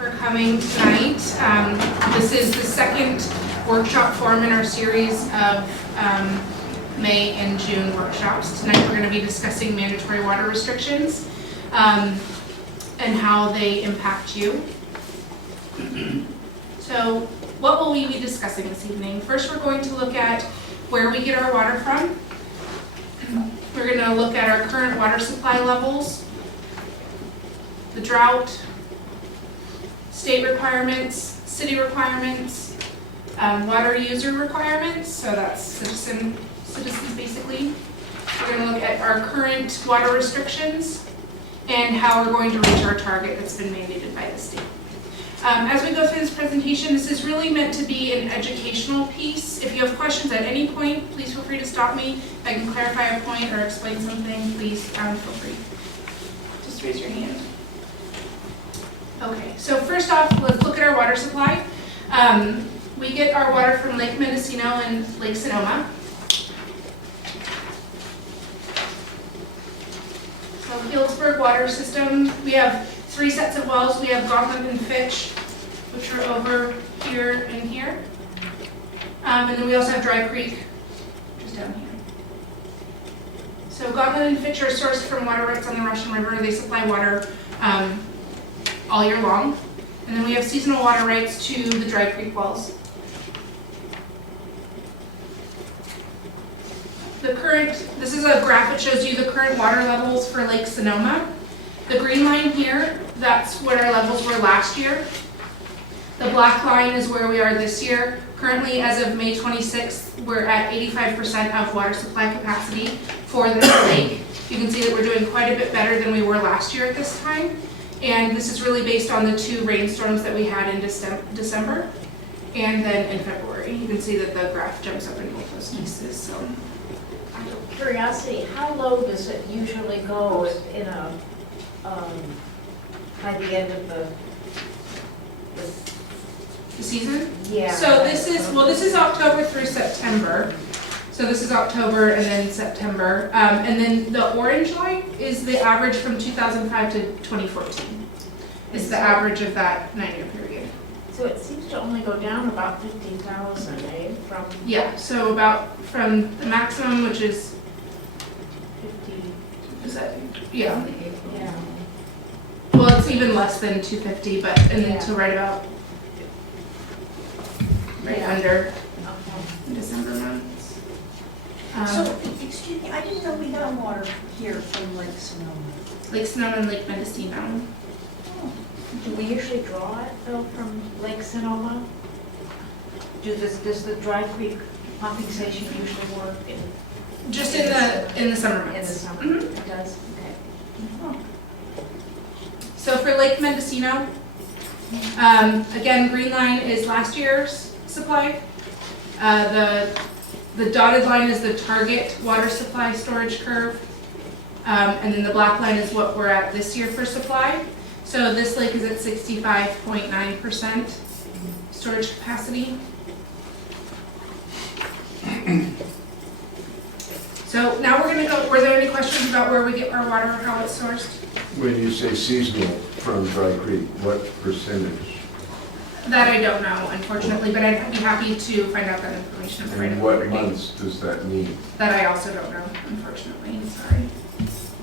for coming tonight. This is the second workshop form in our series of May and June workshops. Tonight we're going to be discussing mandatory water restrictions and how they impact you. So what will we be discussing this evening? First, we're going to look at where we get our water from. We're going to look at our current water supply levels, the drought, state requirements, city requirements, water user requirements, so that's citizens basically. We're going to look at our current water restrictions and how we're going to reach our target that's been mandated by the state. As we go through this presentation, this is really meant to be an educational piece. If you have questions at any point, please feel free to stop me. If I can clarify a point or explain something, please feel free. Just raise your hand. Okay, so first off, let's look at our water supply. We get our water from Lake Mendocino and Lake Sonoma. So Healdsburg water system, we have 3 sets of wells. We have Gauntlet and Fitch, which are over here and here. And then we also have Dry Creek, which is down here. So Gauntlet and Fitch are sourced from water rights on the Russian River. They supply water all year long. And then we have seasonal water rights to the Dry Creek wells. This is a graph that shows you the current water levels for Lake Sonoma. The green line here, that's what our levels were last year. The black line is where we are this year. Currently, as of May 26th, we're at 85% of water supply capacity for this lake. You can see that we're doing quite a bit better than we were last year at this time. And this is really based on the 2 rainstorms that we had in December and then in February. You can see that the graph jumps up in both those cases. So, out of curiosity, how low does it usually go in a by the end of the season? Yeah. So this is October through September. So this is October and then September. And then the orange line is the average from 2005 to 2014. It's the average of that 9-year period. So it seems to only go down about 50,000, eh? From yeah. So about from the maximum, which is 50. Is that yeah? Yeah. Well, it's even less than 250, but and then to right about under Okay. December months. So, excuse me, I didn't know we got water here from Lake Sonoma. Lake Sonoma and Lake Mendocino. Do we usually draw it though from Lake Sonoma? Does the Dry Creek pumping station usually work Just in the summer months. in the summer? Mhm. It does. Okay. So for Lake Mendocino, again, green line is last year's supply. The dotted line is the target water supply storage curve. And then the black line is what we're at this year for supply. So this lake is at 65.9% storage capacity. So now we're going to go, were there any questions about where we get our water or how it's sourced? When you say seasonal from Dry Creek, what percentage? That I don't know, unfortunately, but I'd be happy to find out that information. And what months does that mean? That I also don't know, unfortunately, sorry.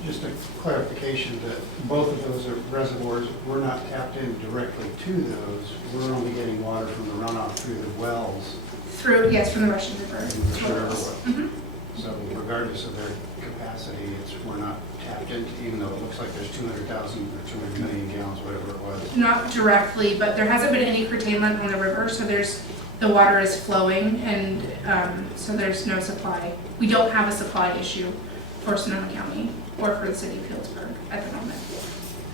Just a clarification that both of those reservoirs, we're not tapped in directly to those. We're only getting water from the runoff through the wells. Yes, from the Russian River. Mm-hmm. So regardless of their capacity, we're not tapped into, even though it looks like there's 200,000 or 200 million gallons, whatever it was. Not directly, but there hasn't been any curtailment on the river, so the water is flowing, and so there's no supply. We don't have a supply issue for Sonoma County or for the city of Healdsburg at the moment.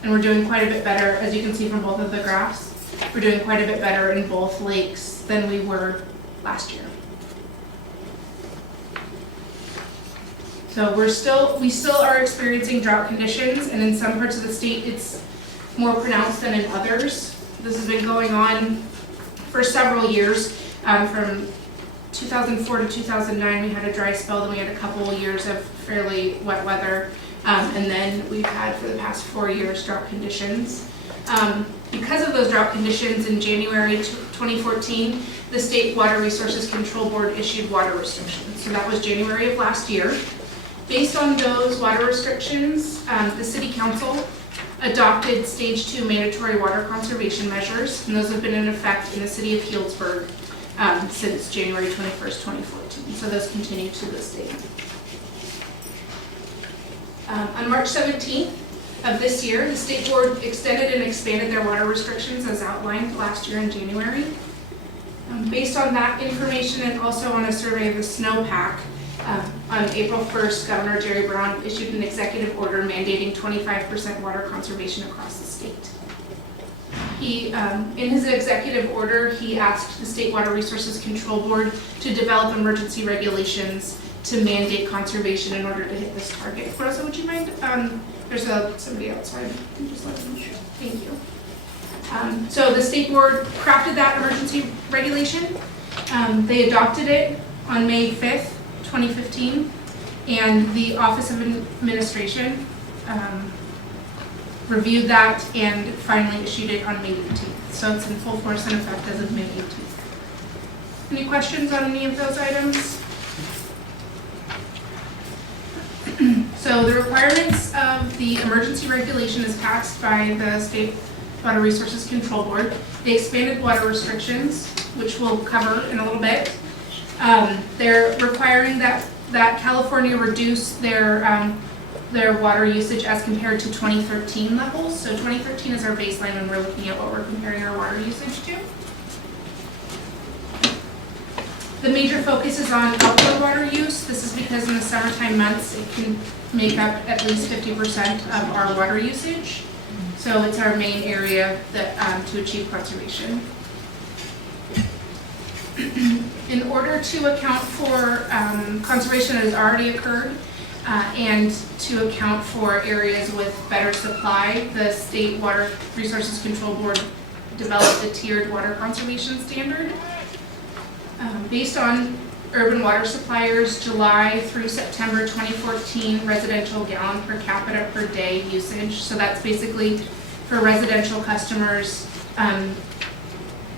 And we're doing quite a bit better, as you can see from both of the graphs, we're doing quite a bit better in both lakes than we were last year. So we still are experiencing drought conditions, and in some parts of the state it's more pronounced than in others. This has been going on for several years. From 2004 to 2009 we had a dry spell, then we had a couple of years of fairly wet weather, and then we've had for the past 4 years drought conditions. Because of those drought conditions in January 2014, the State Water Resources Control Board issued water restrictions. So that was January of last year. Based on those water restrictions, the City Council adopted Stage 2 mandatory water conservation measures, and those have been in effect in the City of Healdsburg since January 21st, 2014. So those continue to this day. On March 17th of this year, the State Board extended and expanded their water restrictions as outlined last year in January. Based on that information and also on a survey of the snowpack, on April 1st, Governor Jerry Brown issued an executive order mandating 25% water conservation across the state. He, in his executive order, he asked the State Water Resources Control Board to develop emergency regulations to mandate conservation in order to hit this target. Rosa, would you mind? There's somebody outside. Can you just let them know? Thank you. So the State Board crafted that emergency regulation. They adopted it on May 5th, 2015, and the Office of Administration reviewed that and finally issued it on May 18th. So it's in full force and effect as of May 18th. Any questions on any of those items? So the requirements of the emergency regulation is passed by the State Water Resources Control Board. They expanded water restrictions, which we'll cover in a little bit. They're requiring that California reduce their water usage as compared to 2013 levels. So 2013 is our baseline when we're looking at what we're comparing our water usage to. The major focus is on outdoor water use. This is because in the summertime months, it can make up at least 50% of our water usage. So it's our main area that, to achieve conservation. In order to account for conservation that has already occurred and to account for areas with better supply, the State Water Resources Control Board developed a tiered water conservation standard. Based on urban water suppliers' July through September 2014 residential gallon per capita per day usage. So that's basically for residential customers,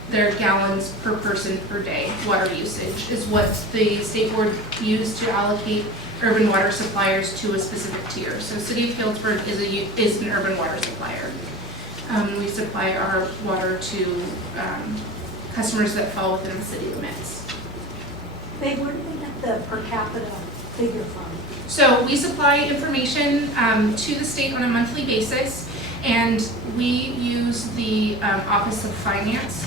their gallons per person per day water usage is what the State Board used to allocate urban water suppliers to a specific tier. So City of Healdsburg is an urban water supplier. We supply our water to customers that fall within the city limits. Babe, where do we get the per capita figure from? So we supply information to the state on a monthly basis, and we use the Office of Finance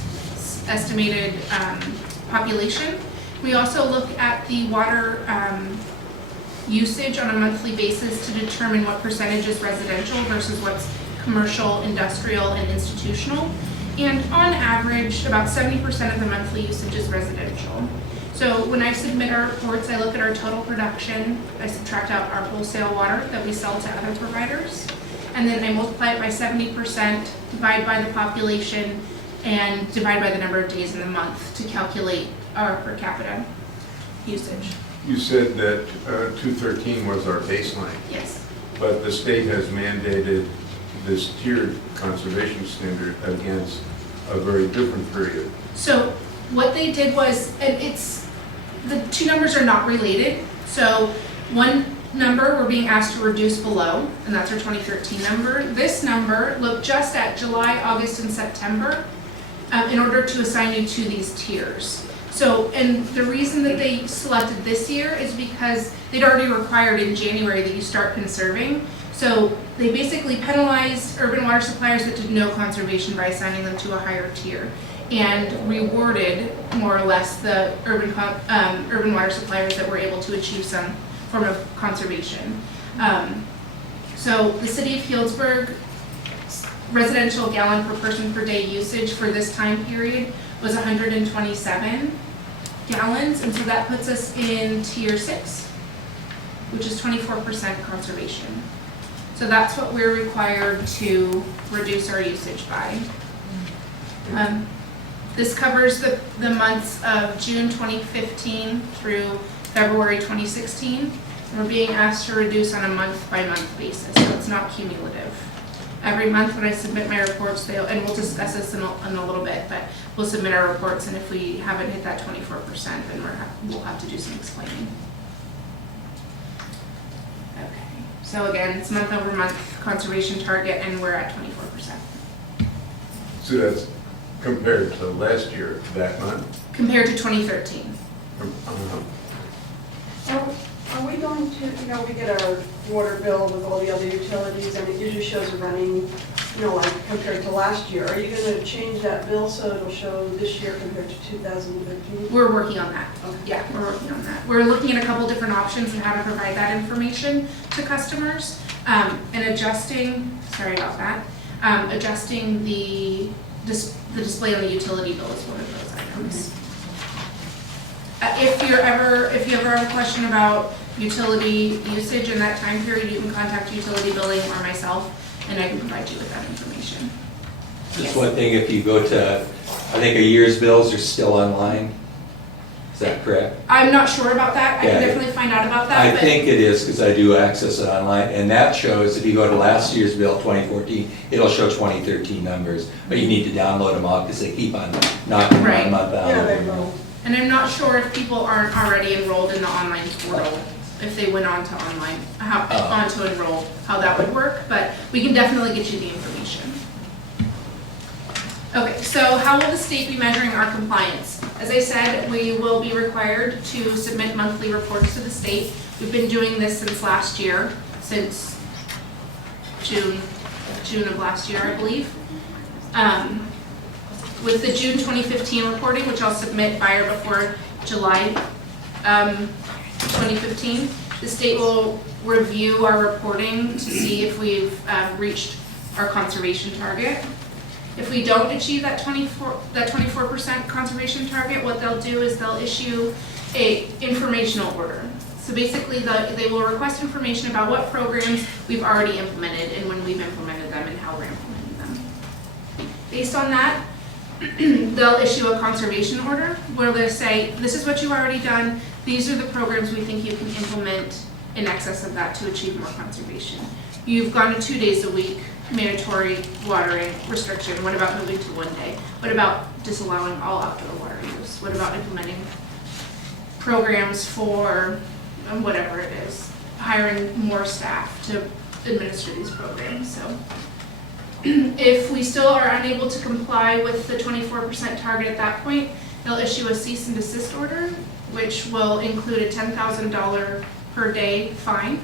estimated population. We also look at the water usage on a monthly basis to determine what percentage is residential versus what's commercial, industrial, and institutional. And on average, about 70% of the monthly usage is residential. So when I submit our reports, I look at our total production, I subtract out our wholesale water that we sell to other providers, and then I multiply it by 70%, divide by the population, and divide by the number of days in the month to calculate our per capita usage. You said that 213 was our baseline, Yes. but the state has mandated this tiered conservation standard against a very different period. So what they did was, and the two numbers are not related. So one number we're being asked to reduce below, and that's our 2013 number. This number looked just at July, August, and September in order to assign you to these tiers. So, and the reason that they selected this year is because they'd already required in January that you start conserving. So they basically penalized urban water suppliers that did no conservation by assigning them to a higher tier, and rewarded more or less the urban water suppliers that were able to achieve some form of conservation. So the City of Healdsburg residential gallon per person per day usage for this time period was 127 gallons, and so that puts us in tier 6, which is 24% conservation. So that's what we're required to reduce our usage by. This covers the months of June 2015 through February 2016. We're being asked to reduce on a month-by-month basis, so it's not cumulative. Every month when I submit my reports, and we'll discuss this in a little bit, but we'll submit our reports, and if we haven't hit that 24%, then we'll have to do some explaining. Okay, so again, it's month over month conservation target, and we're at 24%. So that's compared to last year, that month? Compared to 2013. Are we going to, we get our water bill with all the other utilities, and it usually shows it running, like compared to last year. Are you going to change that bill so it'll show this year compared to 2015? We're working on that. Okay. Yeah, we're working on that. We're looking at a couple different options and how to provide that information to customers, and adjusting, sorry about that, adjusting the display on the utility bill is one of those items. If you ever have a question about utility usage in that time period, you can contact utility billing or myself, and I can provide you with that information. Just one thing, if you go to, I think a year's bills are still online. Is that correct? I'm not sure about that. I can Yeah. definitely find out about that. I but think it is, because I do access it online, and that shows, if you go to last year's bill, 2014, it'll show 2013 numbers, but you need to download them all, because they keep on knocking Right. one month out. Yeah, they will. And I'm not sure if people aren't already enrolled in the online portal, if they went on to online, on to enroll, how that would work, but we can definitely get you the information. Okay, so how will the state be measuring our compliance? As I said, we will be required to submit monthly reports to the state. We've been doing this since last year, since June of last year, I believe. With the June 2015 reporting, which I'll submit by or before July 2015, the state will review our reporting to see if we've reached our conservation target. If we don't achieve that 24% conservation target, what they'll do is they'll issue a informational order. So basically, they will request information about what programs we've already implemented and when we've implemented them and how we're implementing them. Based on that, they'll issue a conservation order where they'll say, this is what you've already done, these are the programs we think you can implement in excess of that to achieve more conservation. You've gone to 2 days a week, mandatory watering restriction. What about moving to 1 day? What about disallowing all outdoor water use? What about implementing programs for whatever it is, hiring more staff to administer these programs? So if we still are unable to comply with the 24% target at that point, they'll issue a cease and desist order, which will include a $10,000 per day fine,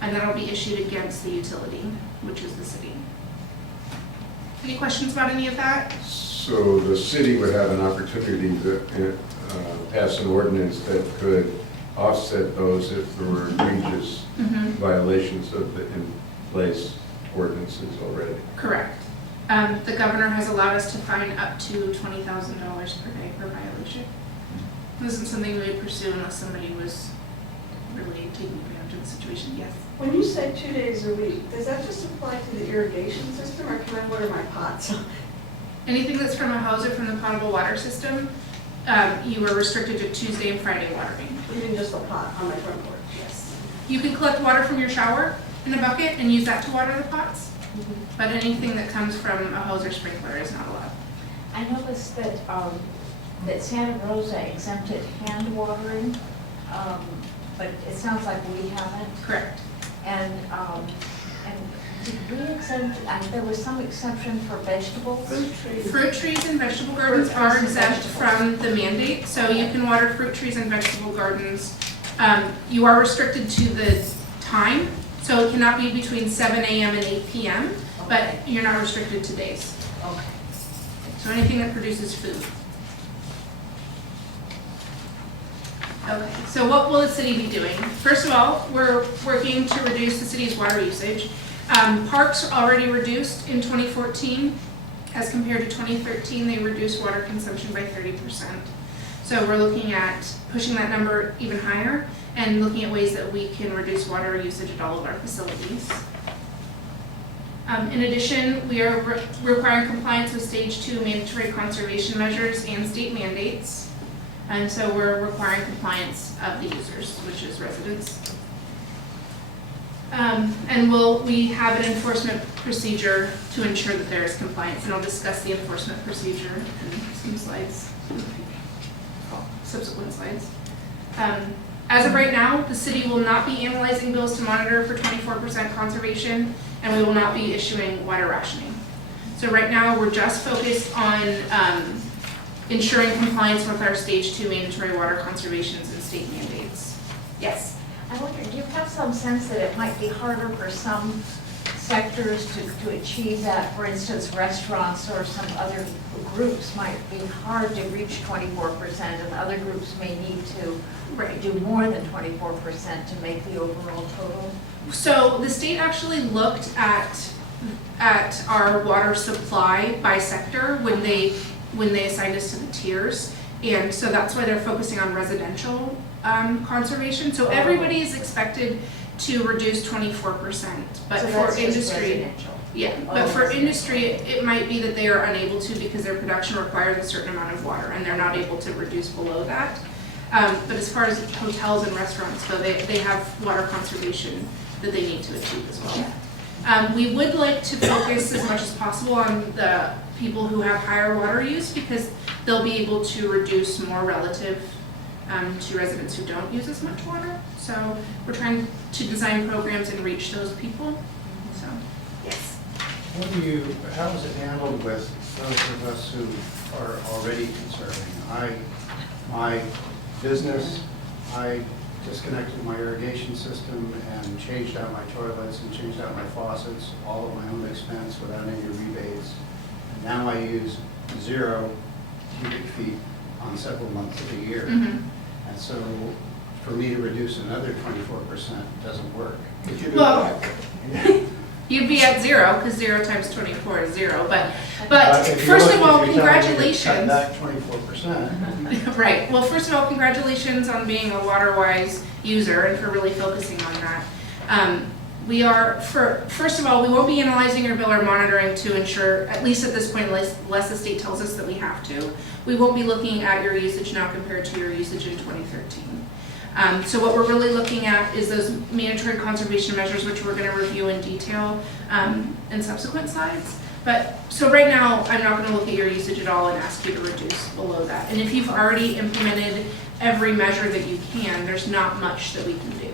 and that'll be issued against the utility, which is the city. Any questions about any of that? So the city would have an opportunity to pass an ordinance that could offset those if there were egregious violations of the in-place ordinances already. Correct. The governor has allowed us to fine up to $20,000 per day per violation. This isn't something we would pursue unless somebody was really taking advantage of the situation. Yes. When you say 2 days a week, does that just apply to the irrigation system, or can I water my pots? Anything that's from a hose or from the potable water system, you are restricted to Tuesday and Friday watering. Even just a pot on my front porch? Yes. You can collect water from your shower in a bucket and use that to water the pots, but anything that comes from a hose or sprinkler is not allowed. I noticed that, that Santa Rosa exempted hand watering, but it sounds like we haven't. Correct. And did we exempt, there was some exemption for vegetables? Fruit trees and vegetable gardens are exempt from the mandate, so you can water fruit trees and vegetable gardens. You are restricted to the time, so it cannot be between 7 a.m. and 8 p.m., but you're not restricted to days. Okay. So anything that produces food. Okay, so what will the city be doing? First of all, we're working to reduce the city's water usage. Parks already reduced in 2014. As compared to 2013, they reduced water consumption by 30%. So we're looking at pushing that number even higher and looking at ways that we can reduce water usage at all of our facilities. In addition, we are requiring compliance with stage 2 mandatory conservation measures and state mandates. And so we're requiring compliance of the users, which is residents. And we have an enforcement procedure to ensure that there is compliance, and I'll discuss the enforcement procedure in some slides, subsequent slides. As of right now, the city will not be analyzing bills to monitor for 24% conservation, and we will not be issuing water rationing. So right now, we're just focused on ensuring compliance with our stage 2 mandatory water conservations and state mandates. Yes? I wonder, do you have some sense that it might be harder for some sectors to achieve that? For instance, restaurants or some other groups might be hard to reach 24%, and other groups may need to do more than 24% to make the overall total? So the state actually looked at our water supply by sector when they assigned us to the tiers, and so that's why they're focusing on residential conservation. So everybody is expected to reduce 24%, but So for that's just industry, residential. yeah, but for industry, it might be that they are unable to because their production requires a certain amount of water, and they're not able to reduce below that. But as far as hotels and restaurants go, they have water conservation that they need to achieve as well. We would like to focus as much as possible on the people who have higher water use because they'll be able to reduce more relative to residents who don't use as much water. So we're trying to design programs and reach those people. So, yes. How is it handled with those of us who are already conserving? My business, I disconnected my irrigation system and changed out my toilets and changed out my faucets, all at my own expense without any rebates. And now I use 0 cubic feet on several months of the year. Mm-hmm. And so for me to reduce another 24% doesn't work. Well, you'd be at 0 because 0 times 24 is 0. But if first of you're all, telling me to cut congratulations. back 24%. Right. Well, first of all, congratulations on being a water-wise user and for really focusing on that. First of all, we won't be analyzing your bill or monitoring to ensure, at least at this point, unless the state tells us that we have to. We won't be looking at your usage now compared to your usage in 2013. So what we're really looking at is those mandatory conservation measures, which we're going to review in detail in subsequent slides. So right now, I'm not going to look at your usage at all and ask you to reduce below that. And if you've already implemented every measure that you can, there's not much that we can do.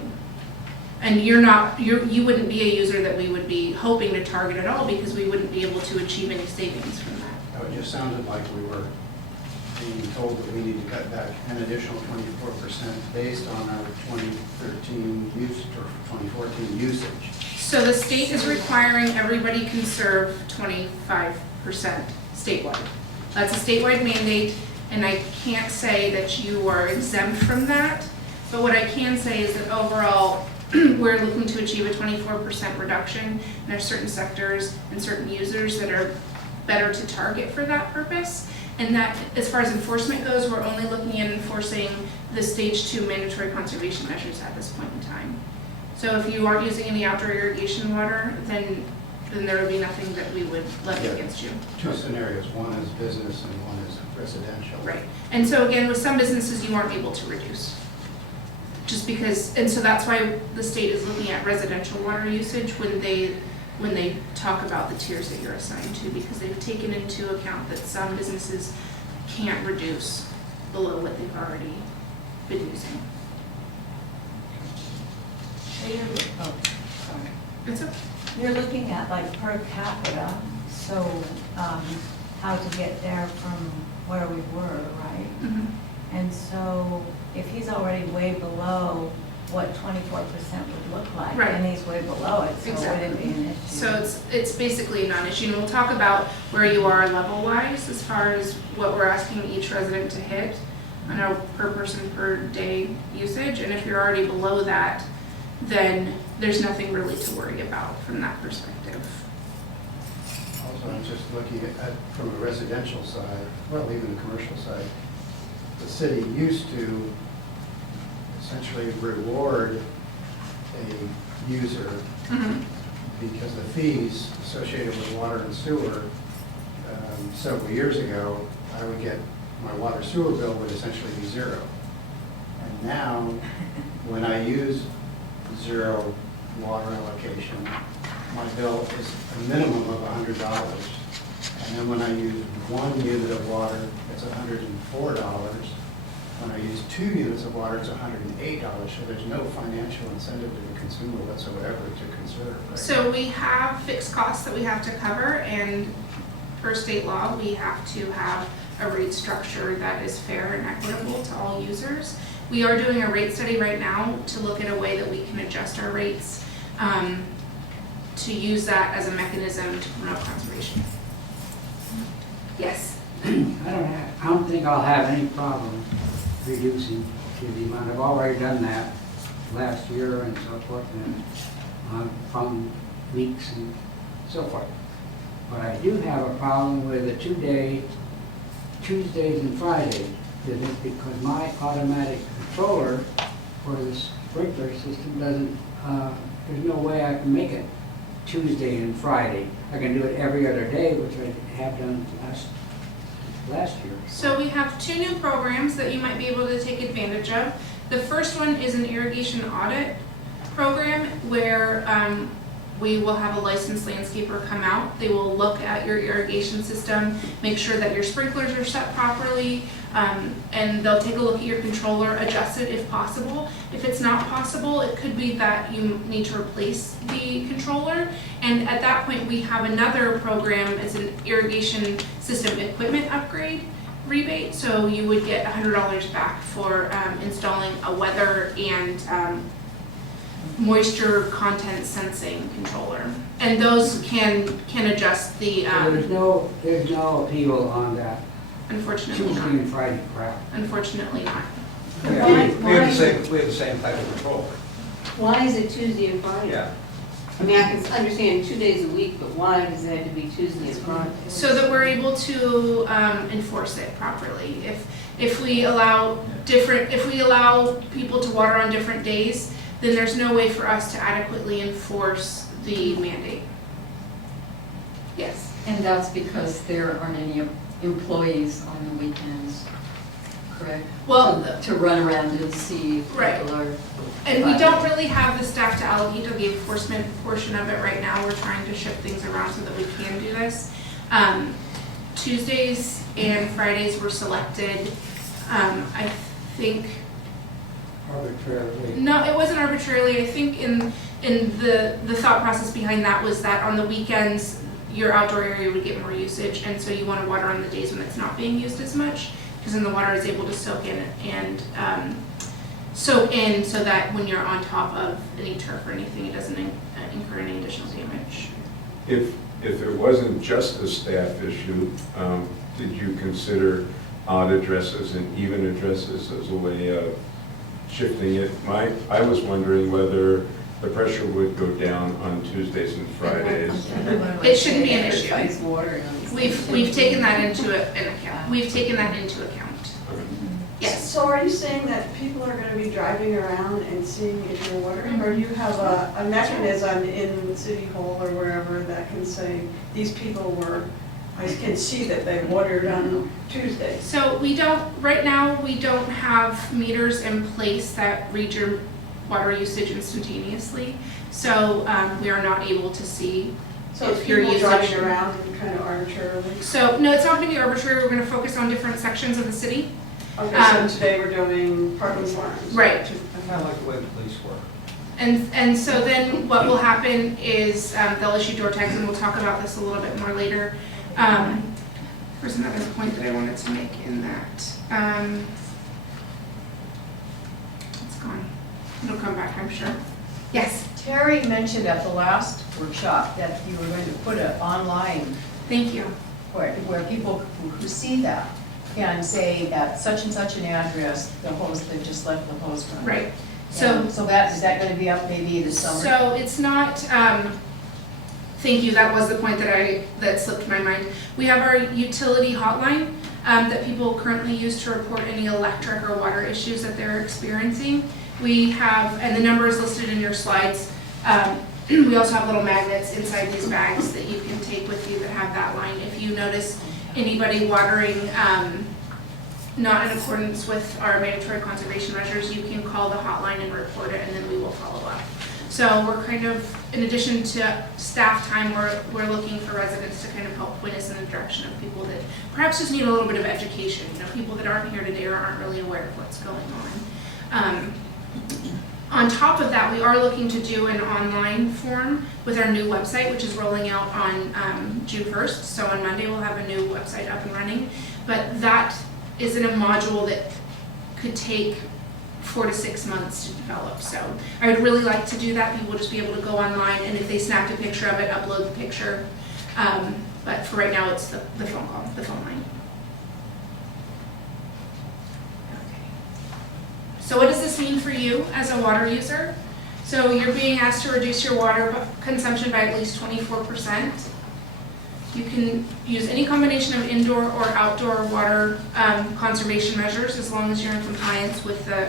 And you wouldn't be a user that we would be hoping to target at all because we wouldn't be able to achieve any savings from that. It just sounded like we were being told that we need to cut back an additional 24% based on our 2013 usage or 2014 usage. So the state is requiring everybody conserve 25% statewide. That's a statewide mandate, and I can't say that you are exempt from that, but what I can say is that overall, we're looking to achieve a 24% reduction, and there's certain sectors and certain users that are better to target for that purpose. And that, as far as enforcement goes, we're only looking at enforcing the stage 2 mandatory conservation measures at this point in time. So if you aren't using any outdoor irrigation water, then there would be nothing that we would levy against you. 2 scenarios, one is business and one is residential. Right. And so again, with some businesses, you aren't able to reduce. Just because, and so that's why the state is looking at residential water usage when they talk about the tiers that you're assigned to, because they've taken into account that some businesses can't reduce below what they've already been using. It's okay. You're looking at like per capita, so how to get there from where we were, right? Mm-hmm. And so if he's already way below what 24% would look like, Right. and he's way below it, so Exactly. it wouldn't be an issue. So it's basically a non-issue, and we'll talk about where you are level-wise as far as what we're asking each resident to hit on a per person per day usage, and if you're already below that, then there's nothing really to worry about from that perspective. Also, I'm just looking at from a residential side, well, even the commercial side, the city used to essentially reward a user Mm-hmm. because the fees associated with water and sewer, several years ago, I would get, my water sewer bill would essentially be 0. And now, when I use 0 water allocation, my bill is a minimum of $100. And then when I use 1 unit of water, it's $104. When I use 2 units of water, it's $108. So there's no financial incentive to the consumer whatsoever to conserve. Right? So we have fixed costs that we have to cover, and per state law, we have to have a rate structure that is fair and equitable to all users. We are doing a rate study right now to look at a way that we can adjust our rates to use that as a mechanism to promote conservation. Yes? I don't think I'll have any problem reducing to the amount. I've already done that last year and so forth, and from weeks and so forth. But I do have a problem with a 2-day, Tuesdays and Fridays, because my automatic controller for the sprinkler system doesn't, there's no way I can make it Tuesday and Friday. I can do it every other day, which I have done last year. So we have 2 new programs that you might be able to take advantage of. The first one is an irrigation audit program where we will have a licensed landscaper come out. They will look at your irrigation system, make sure that your sprinklers are set properly, and they'll take a look at your controller, adjust it if possible. If it's not possible, it could be that you need to replace the controller. And at that point, we have another program. It's an irrigation system equipment upgrade rebate. So you would get $100 back for installing a weather and moisture content sensing controller, and those can adjust the. So there's no appeal on that Unfortunately Tuesday not. and Friday crap. Unfortunately not. Yeah. We have the same type of control. Why is it Tuesday and Friday? Yeah. I mean, I can understand 2 days a week, but why does it have to be Tuesday and Friday? So that we're able to enforce it properly. If we allow people to water on different days, then there's no way for us to adequately enforce the mandate. Yes. And that's because there aren't any employees on the weekends, correct? Well, To run around and see if Right. people are. and we don't really have the staff to allocate to the enforcement portion of it right now. We're trying to shift things around so that we can do this. Tuesdays and Fridays were selected, I think. Arbitrarily. No, it wasn't arbitrarily. I think in the thought process behind that was that on the weekends, your outdoor area would get more usage, and so you want to water on the days when it's not being used as much, because then the water is able to soak in and so that when you're on top of any turf or anything, it doesn't incur any additional damage. If it wasn't just a staff issue, did you consider odd addresses and even addresses as a way of shifting it? I was wondering whether the pressure would go down on Tuesdays and Fridays. It shouldn't be an issue. Ice water. We've taken that into account. We've taken that into account. Yes. So are you saying that people are going to be driving around and seeing if you're watering? Or do you have a mechanism in City Hall or wherever that can say, these people I can see that they watered on Tuesday? So right now, we don't have meters in place that read your water usage instantaneously. So we are not able to see So it's if your people usage. driving around and kind of arbitrarily? So no, it's not going to be arbitrary. We're going to focus on different sections of the city. Okay, so today we're doing Parkland Farms. Right. Kind of like the way the police work. And so then what will happen is they'll issue door tags, and we'll talk about this a little bit more later. There's another point that I wanted to make in that. It's gone. It'll come back, I'm sure. Yes. Terry mentioned at the last workshop that you were going to put it online Thank you. where people who see that can say at such and such an address, the hose, they just left the hose running. Right. So is that going to be up maybe this summer? So it's not, thank you, that was the point that slipped my mind. We have our utility hotline that people currently use to report any electric or water issues that they're experiencing. We have, and the number is listed in your slides, we also have little magnets inside these bags that you can take with you that have that line. If you notice anybody watering not in accordance with our mandatory conservation measures, you can call the hotline and report it, and then we will follow up. So we're kind of, in addition to staff time, we're looking for residents to kind of help point us in the direction of people that perhaps just need a little bit of education, people that aren't here today or aren't really aware of what's going on. On top of that, we are looking to do an online form with our new website, which is rolling out on June 1st. So on Monday, we'll have a new website up and running. But that is in a module that could take 4 to 6 months to develop. So I would really like to do that. People will just be able to go online, and if they snapped a picture of it, upload the picture. But for right now, it's the phone call, the phone line. So what does this mean for you as a water user? So you're being asked to reduce your water consumption by at least 24%. You can use any combination of indoor or outdoor water conservation measures as long as you're in compliance with the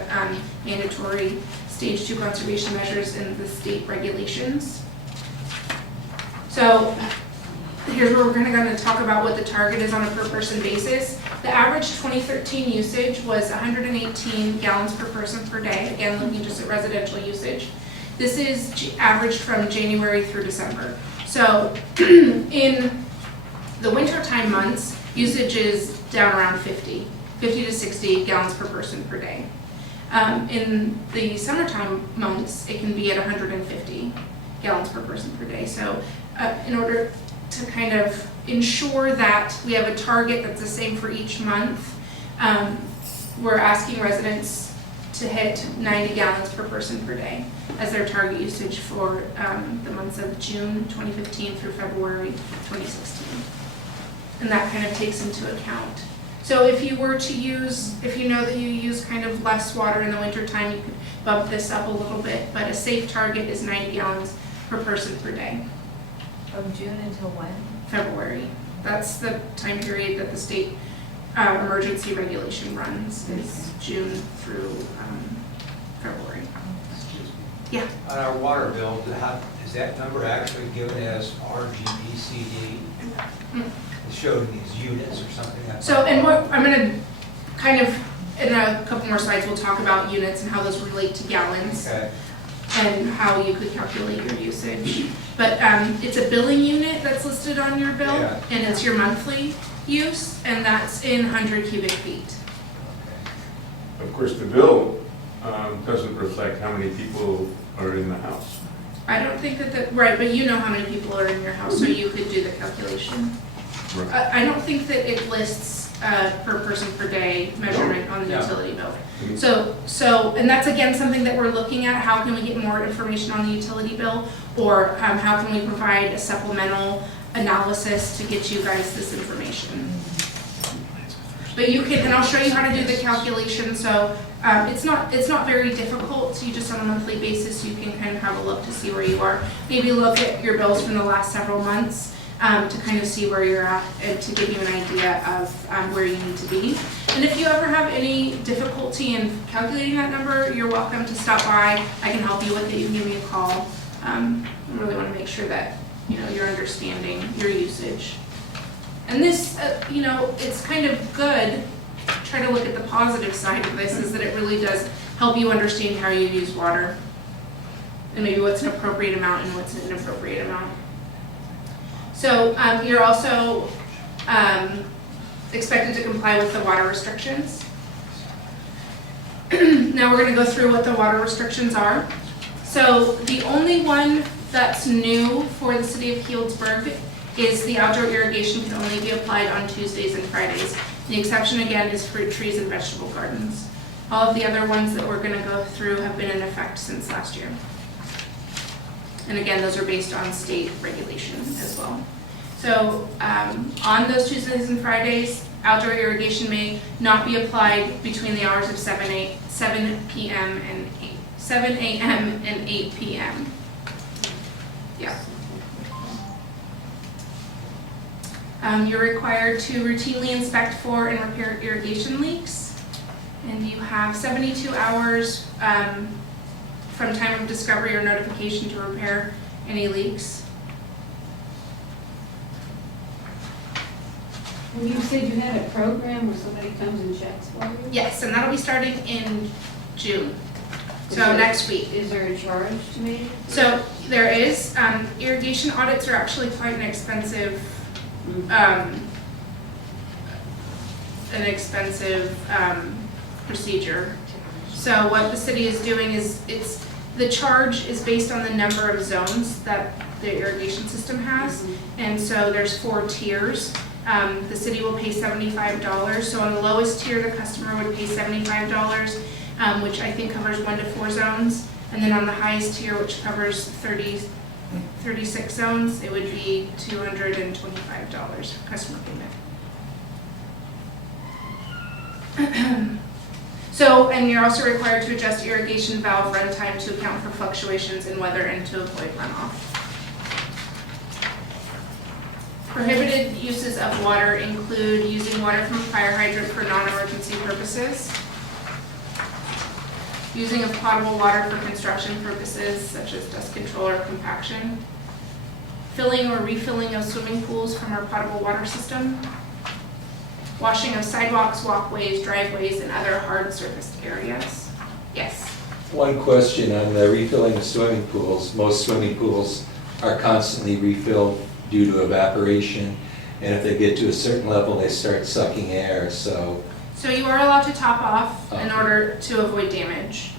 mandatory stage 2 conservation measures in the state regulations. So here's where we're going to talk about what the target is on a per person basis. The average 2013 usage was 118 gallons per person per day, again looking just at residential usage. This is averaged from January through December. So in the wintertime months, usage is down around 50 to 60 gallons per person per day. In the summertime months, it can be at 150 gallons per person per day. So in order to kind of ensure that we have a target that's the same for each month, we're asking residents to hit 90 gallons per person per day as their target usage for the months of June 2015 through February 2016. And that kind of takes into account. So if you were to use, if you know that you use kind of less water in the winter time, you could bump this up a little bit, but a safe target is 90 gallons per person per day. From June until when? February. That's the time period that the state emergency regulation runs, is June through February. Excuse me. Yeah. On our water bill, is that number actually given as RGBCD? It's showed in these units or something? So, and what I'm going to kind of, in a couple more slides, we'll talk about units and how those relate to gallons. Okay. And how you could calculate your usage. But it's a billing unit that's listed on your bill, Yeah. and it's your monthly use, and that's in 100 cubic feet. Of course, the bill doesn't reflect how many people are in the house. I don't think that, right, but you know how many people are in your house, so you could do the calculation. Right. I don't think that it lists per person per day measurement on the No. utility bill. Mhm. So, and that's again something that we're looking at. How can we get more information on the utility bill? Or how can we provide a supplemental analysis to get you guys this information? But you can, and I'll show you how to do the calculation. So it's not very difficult. So you just on a monthly basis, you can kind of have a look to see where you are. Maybe look at your bills from the last several months to kind of see where you're at and to give you an idea of where you need to be. And if you ever have any difficulty in calculating that number, you're welcome to stop by. I can help you with it. You can give me a call. I really want to make sure that you're understanding your usage. And this, it's kind of good. Try to look at the positive side of this, is that it really does help you understand how you use water and maybe what's an appropriate amount and what's an inappropriate amount. So you're also expected to comply with the water restrictions. Now we're going to go through what the water restrictions are. So the only one that's new for the city of Healdsburg is the outdoor irrigation can only be applied on Tuesdays and Fridays. The exception again is fruit trees and vegetable gardens. All of the other ones that we're going to go through have been in effect since last year. And again, those are based on state regulation as well. So on those Tuesdays and Fridays, outdoor irrigation may not be applied between the hours of 7 p.m. and 7 a.m. and 8 p.m. Yeah. You're required to routinely inspect for and repair irrigation leaks. And you have 72 hours from time of discovery or notification to repair any leaks. And you said you had a program where somebody comes and checks for you? Yes, and that'll be starting in June. So next week. Is there a charge to me? So there is, irrigation audits are actually quite an expensive, procedure. So what the city is doing is, the charge is based on the number of zones that the irrigation system has. And so there's 4 tiers. The city will pay $75. So on the lowest tier, the customer would pay $75, which I think covers 1 to 4 zones. And then on the highest tier, which covers 36 zones, it would be $225 customer payment. So, and you're also required to adjust irrigation valve runtime to account for fluctuations in weather and to avoid runoff. Prohibited uses of water include using water from a fire hydrant for non-emergency purposes, using of potable water for construction purposes such as dust control or compaction, filling or refilling of swimming pools from our potable water system, washing of sidewalks, walkways, driveways, and other hard surfaced areas. Yes? One question on the refilling of swimming pools. Most swimming pools are constantly refilled due to evaporation, and if they get to a certain level, they start sucking air, so. So you are allowed to top off in Okay. order to avoid damage.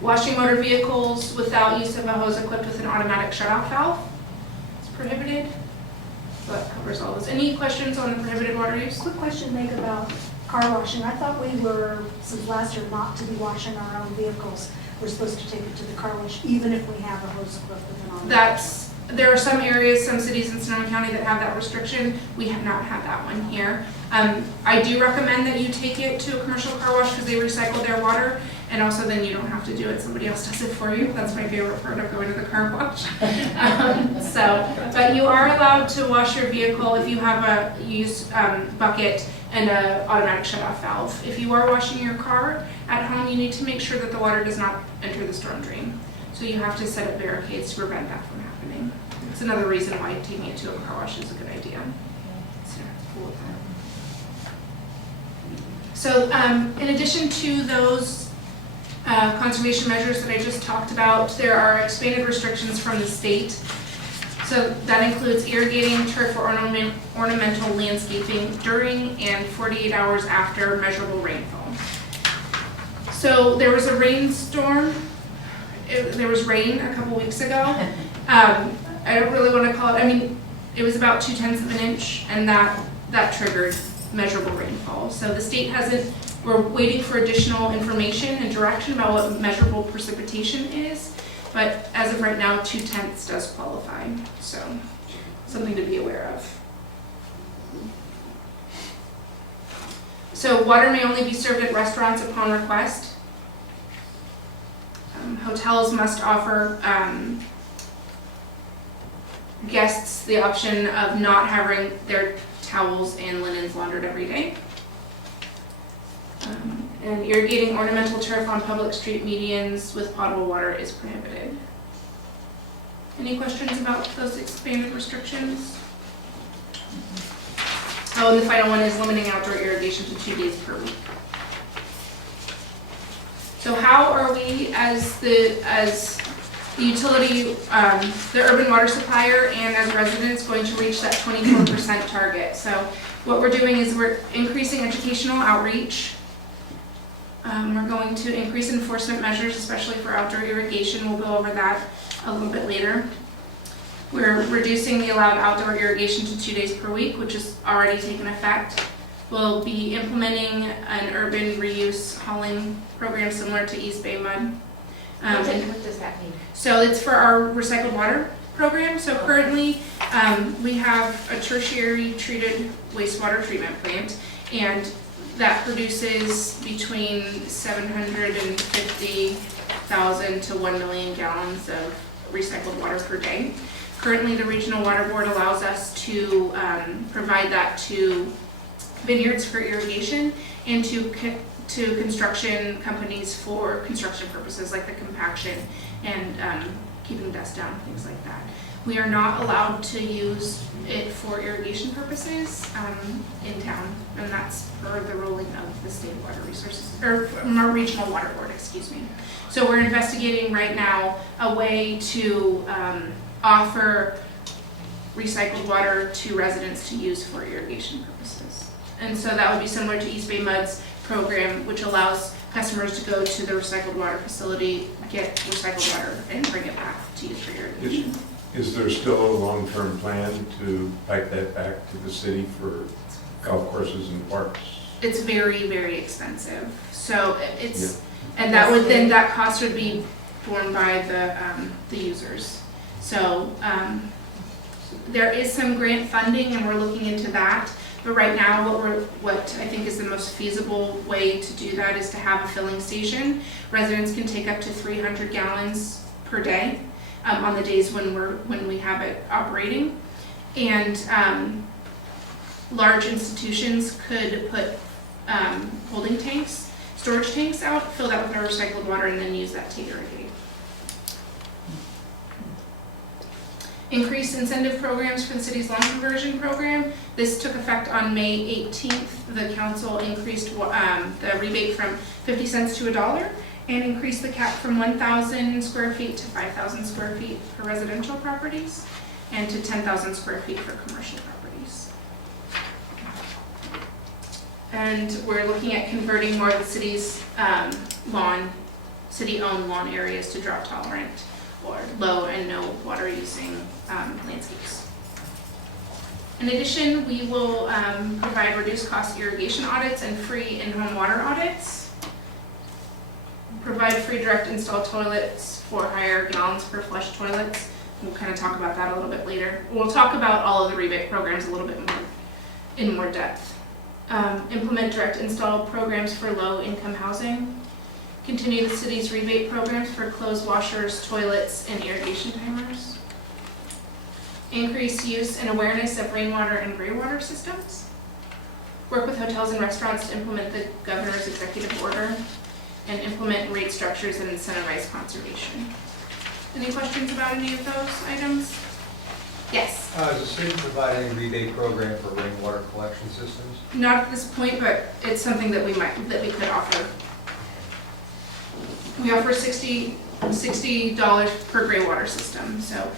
Washing motor vehicles without use of a hose equipped with an automatic shutoff valve is prohibited. So that covers all those. Any questions on the prohibited water use? Quick question, Meg, about car washing. I thought we were, since last year, not to be washing our own vehicles. We're supposed to take it to the car wash, even if we have a hose equipped with an automatic. There are some areas, some cities in Sonoma County that have that restriction. We have not had that one here. I do recommend that you take it to a commercial car wash because they recycle their water, and also then you don't have to do it, somebody else does it for you. That's my favorite part of going to the car wash. But you are allowed to wash your vehicle if you have a used bucket and an automatic shutoff valve. If you are washing your car at home, you need to make sure that the water does not enter the storm drain. So you have to set up barricades to prevent that from happening. It's another reason why taking it to a car wash is a good idea. So in addition to those conservation measures that I just talked about, there are expanded restrictions from the state. So that includes irrigating, turf, or ornamental landscaping during and 48 hours after measurable rainfall. So there was a rainstorm. There was rain a couple weeks ago. I don't really want to call it, I mean, it was about 0.2 of an inch, and that triggered measurable rainfall. So the state hasn't, we're waiting for additional information and direction about what measurable precipitation is, but as of right now, 0.2 does qualify, so something to be aware of. So water may only be served at restaurants upon request. Hotels must offer guests the option of not having their towels and linens laundered every day. And irrigating ornamental turf on public street medians with potable water is prohibited. Any questions about those expanded restrictions? Oh, and the final one is limiting outdoor irrigation to 2 days per week. So how are we as the utility, the urban water supplier and as residents going to reach that 24% target? So what we're doing is we're increasing educational outreach. We're going to increase enforcement measures, especially for outdoor irrigation. We'll go over that a little bit later. We're reducing the allowed outdoor irrigation to 2 days per week, which has already taken effect. We'll be implementing an urban reuse hauling program similar to East Bay Mud. What does that mean? So it's for our recycled water program. So currently we have a tertiary treated wastewater treatment plant, and that produces between 750,000 to 1 million gallons of recycled water per day. Currently, the Regional Water Board allows us to provide that to vineyards for irrigation and to construction companies for construction purposes like the compaction and keeping dust down, things like that. We are not allowed to use it for irrigation purposes in town, and that's per the ruling of the State Water Resources, or from our Regional Water Board, excuse me. So we're investigating right now a way to offer recycled water to residents to use for irrigation purposes. And so that would be similar to East Bay Mud's program, which allows customers to go to the recycled water facility, get recycled water, and bring it back to use for irrigation. Is there still a long-term plan to pack that back to the city for golf courses and parks? It's very, very expensive. So it's, and that would then, that cost would be borne by the users. So there is some grant funding and we're looking into that. But right now, what I think is the most feasible way to do that is to have a filling station. Residents can take up to 300 gallons per day on the days when we have it operating. And large institutions could put holding tanks, storage tanks out, fill that with our recycled water, and then use that to irrigate. Increased incentive programs for the city's loan conversion program. This took effect on May 18th. The council increased the rebate from 50 cents to $1 and increased the cap from 1,000 square feet to 5,000 square feet for residential properties and to 10,000 square feet for commercial properties. And we're looking at converting more of the city's city-owned lawn areas to drought tolerant or low and no water using landscapes. In addition, we will provide reduced cost irrigation audits and free in-home water audits. Provide free direct install toilets for higher gallons per flush toilets. We'll kind of talk about that a little bit later. We'll talk about all of the rebate programs a little bit more in more depth. Implement direct install programs for low income housing. Continue the city's rebate programs for clothes washers, toilets, and irrigation timers. Increase use and awareness of rainwater and gray water systems. Work with hotels and restaurants to implement the governor's executive order and implement rate structures and incentivize conservation. Any questions about any of those items? Yes? Is the city providing a rebate program for rainwater collection systems? Not at this point, but it's something that we could offer. We offer $60 per gray water system. So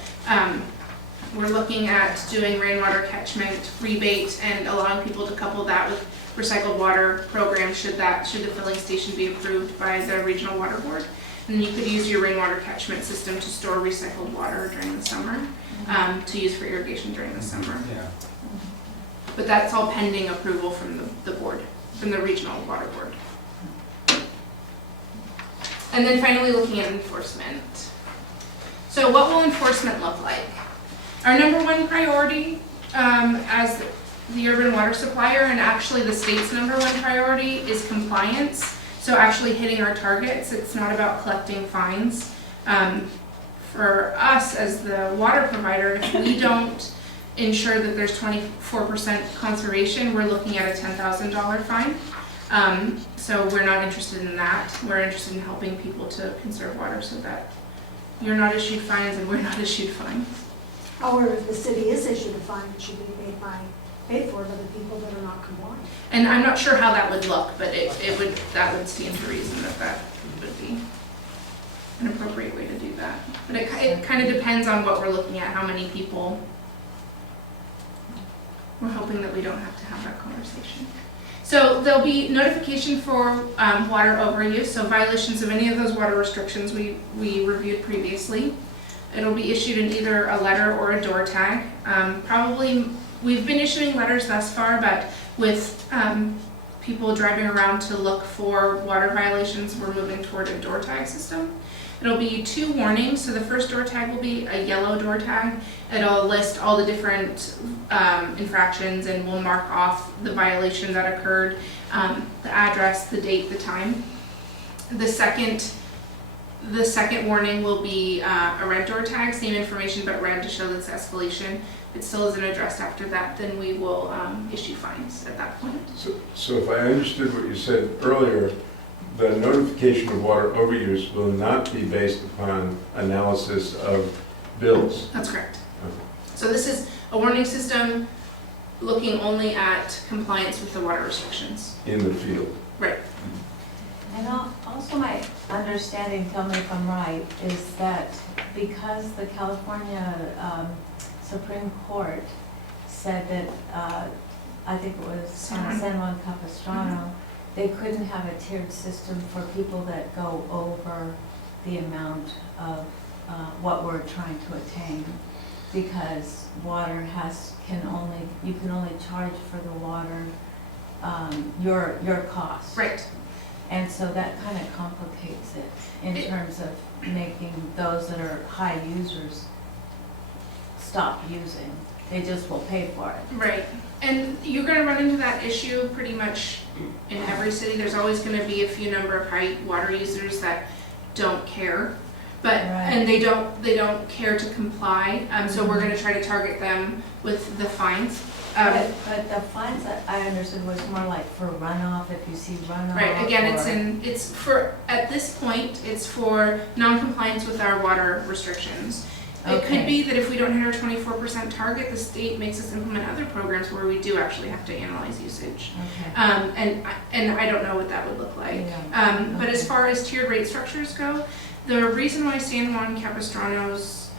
we're looking at doing rainwater catchment rebate and allowing people to couple that with recycled water program should the filling station be approved by the Regional Water Board. And then you could use your rainwater catchment system to store recycled water during the summer, to use for irrigation during the summer. Yeah. But that's all pending approval from the board, from the Regional Water Board. And then finally looking at enforcement. So what will enforcement look like? Our number one priority as the urban water supplier, and actually the state's number one priority, is compliance. So actually hitting our targets. It's not about collecting fines. For us as the water provider, if we don't ensure that there's 24% conservation, we're looking at a $10,000 fine. So we're not interested in that. We're interested in helping people to conserve water so that you're not issued fines and we're not issued fines. However, if the city is issued a fine, it should be paid for by the people that are not compliant. And I'm not sure how that would look, but that would stand to reason that would be an appropriate way to do that. But it kind of depends on what we're looking at, how many people. We're hoping that we don't have to have that conversation. So there'll be notification for water overuse, so violations of any of those water restrictions we reviewed previously. It'll be issued in either a letter or a door tag. Probably, we've been issuing letters thus far, but with people driving around to look for water violations, we're moving toward a door tag system. It'll be 2 warnings. So the first door tag will be a yellow door tag. It'll list all the different infractions and will mark off the violation that occurred, the address, the date, the time. The second warning will be a red door tag, same information but red to show that's escalation. If it still isn't addressed after that, then we will issue fines at that point. So if I understood what you said earlier, the notification of water overuse will not be based upon analysis of bills. That's correct. So this is a warning system looking only at compliance with the water restrictions. In the field. Right. And also my understanding, tell me if I'm right, is that because the California Supreme Court said that, I think it was San Juan Capistrano, they couldn't have a tiered system for people that go over the amount of what we're trying to attain, because water you can only charge for the water, your cost. Right. And so that kind of complicates it in terms of making those that are high users stop using. They just will pay for it. Right. And you're going to run into that issue pretty much in every city. There's always going to be a few number of high water users that don't care, and they don't care to comply. So we're going to try to target them with the fines. But the fines that I understood was more like for runoff, if you see runoff. Right. Again, it's for at this point it's for non-compliance with our water restrictions. It could be that if we don't hit our 24% target, the state makes us implement other programs where we do actually have to analyze usage. Okay. And I don't know what that would look like. But as far as tiered rate structures go, the reason why San Juan Capistrano's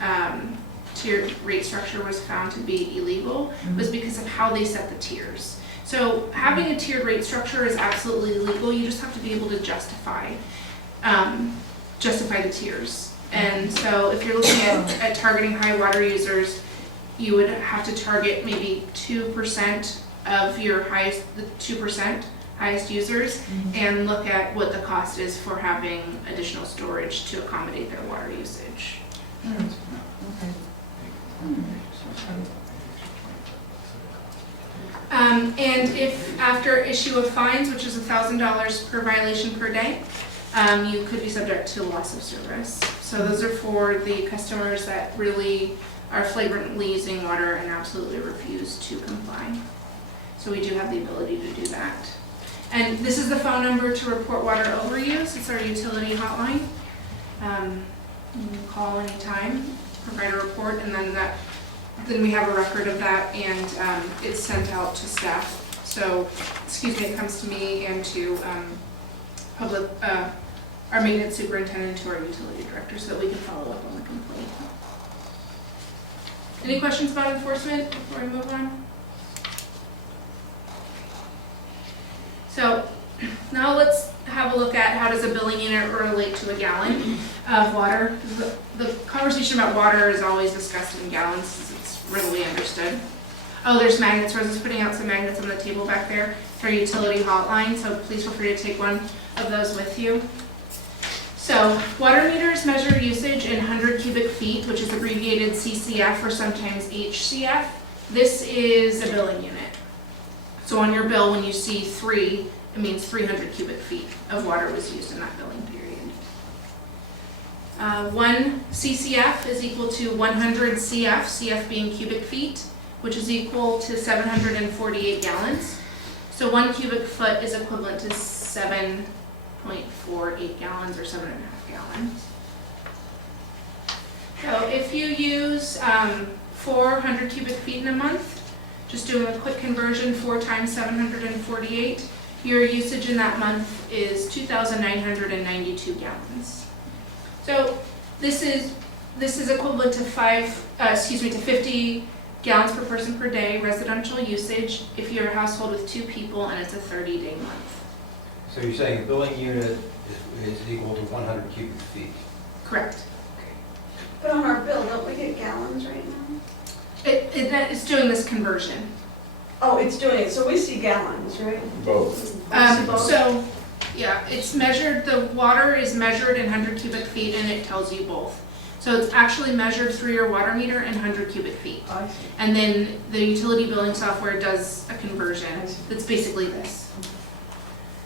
tiered rate structure was found to be illegal was because of how they set the tiers. So having a tiered rate structure is absolutely legal. You just have to be able to justify the tiers. And so if you're looking at targeting high water users, you would have to target maybe 2% of your the 2% highest users and look at what the cost is for having additional storage to accommodate their water usage. And if after issue of fines, which is $1,000 per violation per day, you could be subject to loss of service. So those are for the customers that really are flagrantly using water and absolutely refuse to comply. So we do have the ability to do that. And this is the phone number to report water overuse. It's our utility hotline. You can call anytime, provide a report, and then we have a record of that, and it's sent out to staff. So, it comes to me and to our maintenance superintendent, to our utility director, so that we can follow up on the complaint. Any questions about enforcement before I move on? So now let's have a look at how does a billing unit relate to a gallon of water. The conversation about water is always discussed in gallons. It's readily understood. Oh, there's magnets. Rose is putting out some magnets on the table back there. It's our utility hotline, so please feel free to take one of those with you. So water meters measure usage in 100 cubic feet, which is abbreviated CCF or sometimes HCF. This is a billing unit. So on your bill, when you see 3, it means 300 cubic feet of water was used in that billing period. 1 CCF is equal to 100 CF, CF being cubic feet, which is equal to 748 gallons. So 1 cubic foot is equivalent to 7.48 gallons or 7.5 gallons. So if you use 400 cubic feet in a month, just doing a quick conversion, 4 times 748, your usage in that month is 2,992 gallons. So this is equivalent to 50 gallons per person per day residential usage if you're a household with 2 people and it's a 30-day month. So you're saying a billing unit is equal to 100 cubic feet? Correct. But on our bill, don't we get gallons right now? It's doing this conversion. Oh, it's doing it, so we see gallons, right? Both. So, yeah, it's measured, the water is measured in 100 cubic feet and it tells you both. So it's actually measured through your water meter in 100 cubic feet. I see. And then the utility billing software does a conversion that's basically this.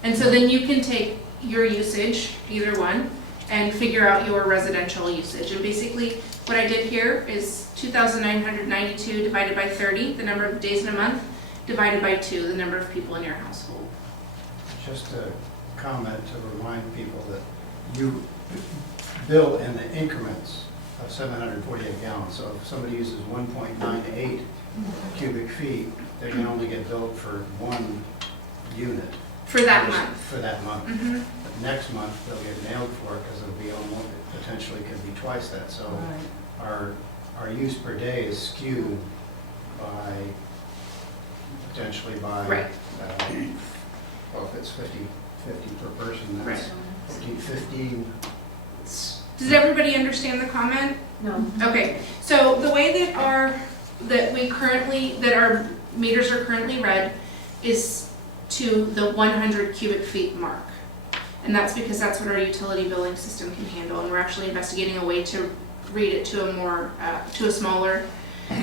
And so then you can take your usage, either one, and figure out your residential usage. And basically what I did here is 2,992 divided by 30, the number of days in a month, divided by 2, the number of people in your household. Just a comment to remind people that you bill in the increments of 748 gallons. So if somebody uses 1.98 cubic feet, they can only get billed for one unit. For that month. For that month. Mhm. But next month, they'll get nailed for it because it'll be almost, potentially could be twice that. So our use per day is skewed by, potentially by, Right. well, if it's 50 per person, that's 15. Does everybody understand the comment? No. Okay, so the way that our meters are currently read is to the 100 cubic feet mark. And that's because that's what our utility billing system can handle, and we're actually investigating a way to read it to a smaller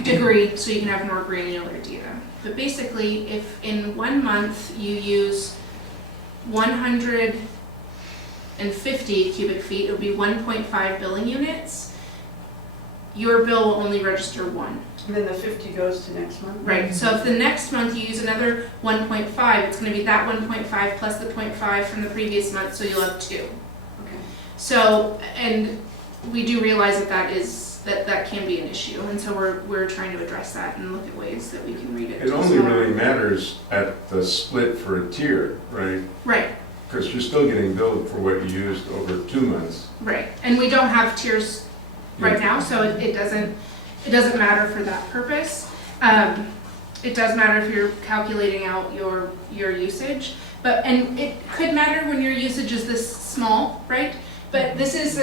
degree so you can have more granular data. But basically, if in 1 month you use 150 cubic feet, it would be 1.5 billing units. Your bill will only register 1. And then the 50 goes to next month? Right, so if the next month you use another 1.5, it's gonna be that 1.5 plus the 0.5 from the previous month, so you'll have 2. Okay. So, and we do realize that can be an issue, and so we're trying to address that and look at ways that we can read it. It only really matters at the split for a tier, right? Right, Because you're still getting billed for what you used over 2 months. right, and we don't have tiers right now, so it doesn't matter for that purpose. It does matter if you're calculating out your usage, and it could matter when your usage is this small, right? But this is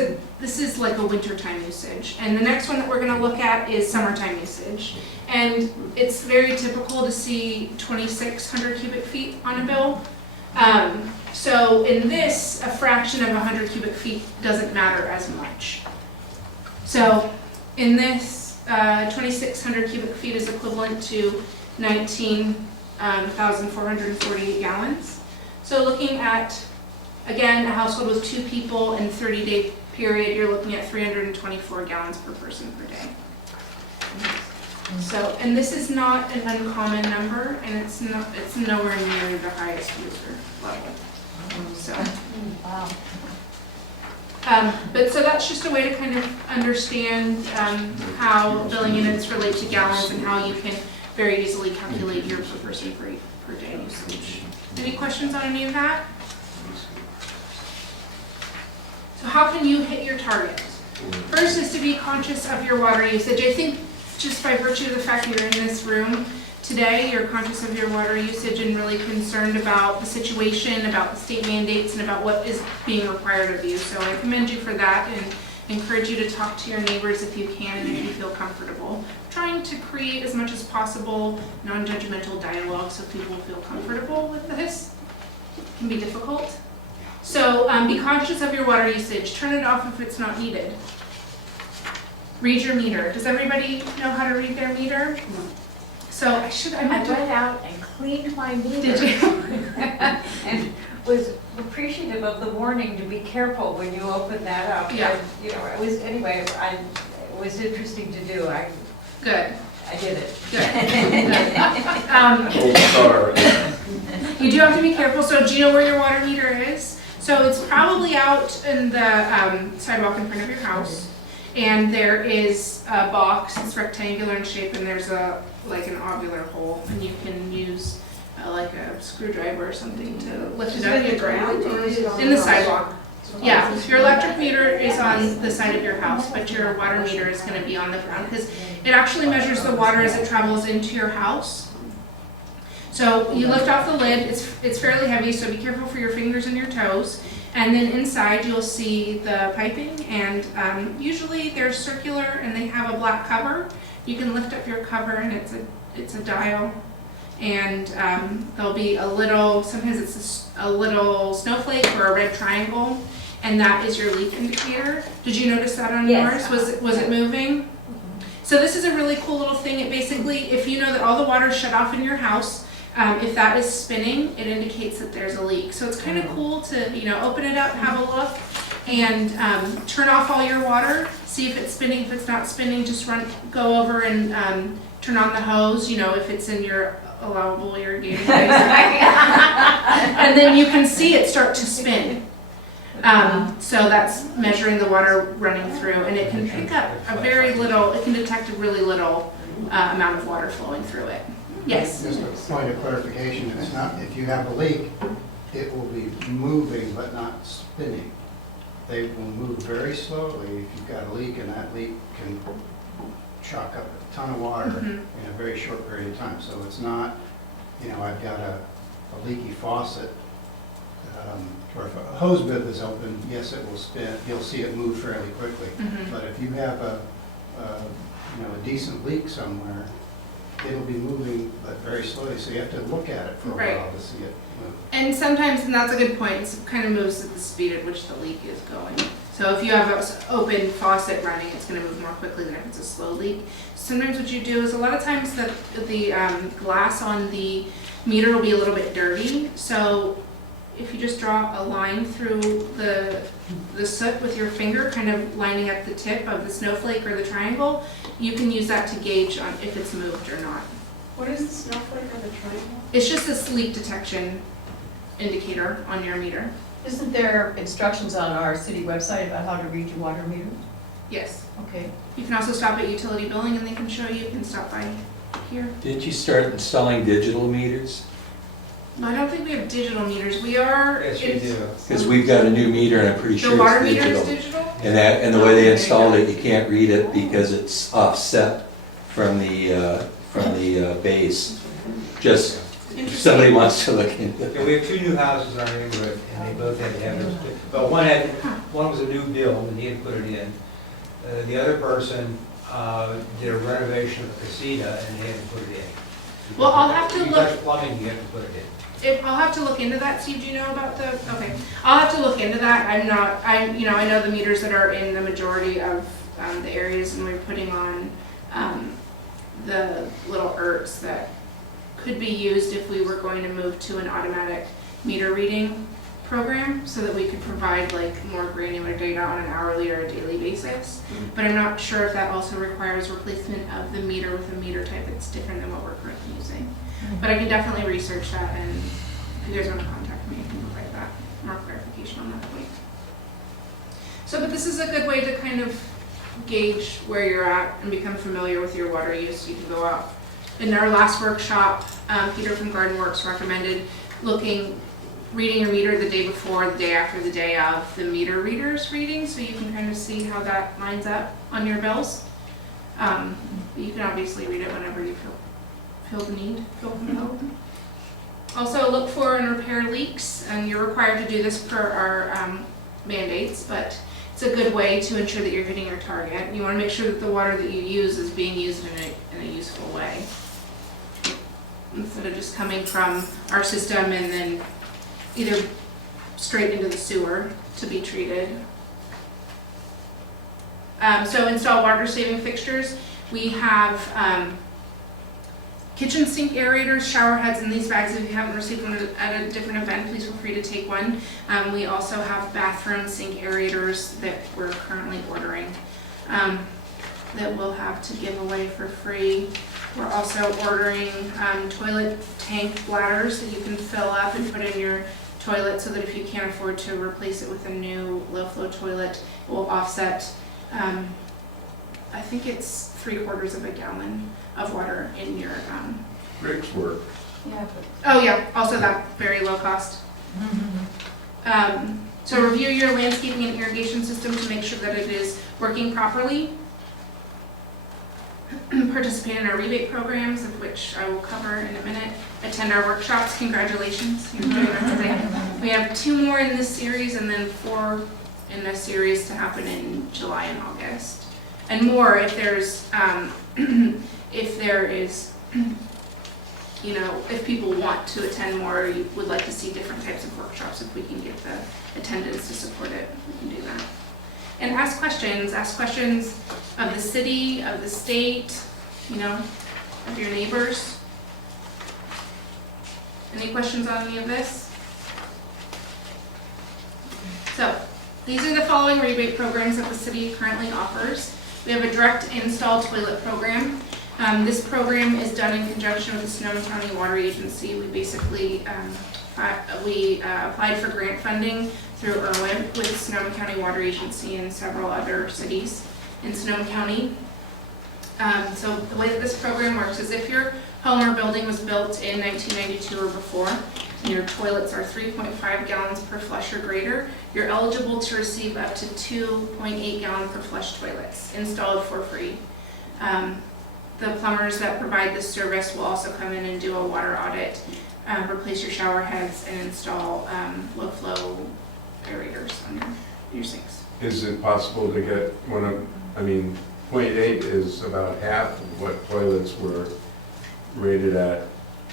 like a wintertime usage, and the next one that we're going to look at is summertime usage, and it's very typical to see 2,600 cubic feet on a bill. So in this, a fraction of 100 cubic feet doesn't matter as much. So in this, 2,600 cubic feet is equivalent to 19,448 gallons. So looking at, again, a household with 2 people in 30-day period, you're looking at 324 gallons per person per day. So, and this is not an uncommon number, and it's nowhere near the highest user level. So, Wow. but so that's just a way to kind of understand how billing units relate to gallons and how you can very easily calculate your per person per day usage. Any questions on any of that? So how can you hit your target? First is to be conscious of your water usage. I think just by virtue of the fact that you're in this room today, you're conscious of your water usage and really concerned about the situation, about the state mandates, and about what is being required of you. So I commend you for that and encourage you to talk to your neighbors if you can and if you feel comfortable. Trying to create as much as possible non-judgmental dialogue so people feel comfortable with this can be difficult. So be conscious of your water usage. Turn it off if it's not needed. Read your meter. Does everybody know how to read their meter? No. So I went out and cleaned my meter. Did you? And was appreciative of the warning to be careful when you open that up. Yeah. And, it was interesting to do. Good. I did it. Good. You do have to be careful. So do you know where your water meter is? So it's probably out in the sidewalk in front of your house. And there is a box, it's rectangular in shape, and there's like an ovular hole, and you can use like a screwdriver or something to lift it up. Is it in the ground or is it on in the sidewalk? Yeah, your electric meter is on the side of your house, but your water meter is going to be on the ground because it actually measures the water as it travels into your house. So you lift off the lid, it's fairly heavy, so be careful for your fingers and your toes. And then inside you'll see the piping, and usually they're circular and they have a black cover. You can lift up your cover and it's a dial, and there'll be sometimes it's a little snowflake or a red triangle, and that is your leak indicator. Did you notice that on yours? Was it moving? So this is a really cool little thing. It basically, if you know that all the water is shut off in your house, if that is spinning, it indicates that there's a leak. So it's kind of cool to, open it up, have a look, and turn off all your water. See if it's spinning. If it's not spinning, just go over and turn on the hose, if it's in your allowable irrigating place. And then you can see it start to spin. So that's measuring the water running through, and it can pick up a very little, it can detect a really little amount of water flowing through it. Yes? Just a point of clarification, it's not, if you have a leak, it will be moving but not spinning. They will move very slowly if you've got a leak, and that leak can chalk up a ton of water in a very short period of time. So it's not, I've got a leaky faucet, or if a hose bib is open, yes, it will spin. You'll see it move fairly quickly. But if you have a decent leak somewhere, it'll be moving but very slowly. So you have to look at it for a while to see it move. And sometimes, and that's a good point, it kind of moves at the speed at which the leak is going. So if you have an open faucet running, it's going to move more quickly than if it's a slow leak. Sometimes what you do is a lot of times the glass on the meter will be a little bit dirty. So if you just draw a line through the soot with your finger, kind of lining up the tip of the snowflake or the triangle, you can use that to gauge on if it's moved or not. What is the snowflake or the triangle? It's just a leak detection indicator on your meter. Isn't there instructions on our city website about how to read your water meter? Yes. Okay. You can also stop at utility billing and they can show you. You can stop by here. Didn't you start installing digital meters? No, I don't think we have digital meters. We are. Yes, you do. Because we've got a new meter and I'm pretty The sure water it's meter is digital. digital? And the way they installed it, you can't read it because it's offset from the base. Just, if somebody wants to look into Yeah, it. we have two new houses in our neighborhood, and they both had to have those. But one was a new build, and he had put it in. The other person did a renovation of the casita, and they had to put it in. Well, I'll have to If you look. touch plumbing, you have to put it in. I'll have to look into that. Steve, do you know about the? Okay, I'll have to look into that. I know the meters that are in the majority of the areas, and we're putting on the little ERTs that could be used if we were going to move to an automatic meter reading program, so that we could provide like more granular data on an hourly or a daily basis. But I'm not sure if that also requires replacement of the meter with a meter type that's different than what we're currently using. But I can definitely research that, and if you guys want to contact me, I can provide that more clarification on that point. So, but this is a good way to kind of gauge where you're at and become familiar with your water use. You can go out. In our last workshop, Peter from Garden Works recommended reading your meter the day before, the day after, the day of the meter reader's reading, so you can kind of see how that lines up on your bills. But you can obviously read it whenever you feel the need, feel compelled. Also, look for and repair leaks, and you're required to do this per our mandates, but it's a good way to ensure that you're hitting your target. You want to make sure that the water that you use is being used in a useful way, instead of just coming from our system and then either straight into the sewer to be treated. So install water saving fixtures. We have kitchen sink aerators, shower heads in these bags. If you haven't received one at a different event, please feel free to take one. We also have bathroom sink aerators that we're currently ordering that we'll have to give away for free. We're also ordering toilet tank bladders that you can fill up and put in your toilet, so that if you can't afford to replace it with a new low-flow toilet, it will offset, I think it's 3/4 of a gallon of water in your... Rick's work. Yeah. Oh yeah, also that, very low cost. So review your landscaping and irrigation system to make sure that it is working properly. Participate in our rebate programs, of which I will cover in a minute. Attend our workshops. Congratulations, you're doing that today. We have 2 more in this series, and then 4 in this series to happen in July and August, and more if there's if there is if people want to attend more, you would like to see different types of workshops. If we can get the attendance to support it, we can do that. And ask questions of the city, of the state, of your neighbors. Any questions on any of this? So, these are the following rebate programs that the city currently offers. We have a direct install toilet program. This program is done in conjunction with the Sonoma County Water Agency. We basically, applied for grant funding through Irwin with Sonoma County Water Agency and several other cities in Sonoma County. So the way that this program works is if your home or building was built in 1992 or before, and your toilets are 3.5 gallons per flush or greater, you're eligible to receive up to 2.8 gallon per flush toilets installed for free. The plumbers that provide this service will also come in and do a water audit, replace your shower heads, and install low flow aerators on your sinks. Is it possible to get one of, I mean, 0.8 is about half of what toilets were rated at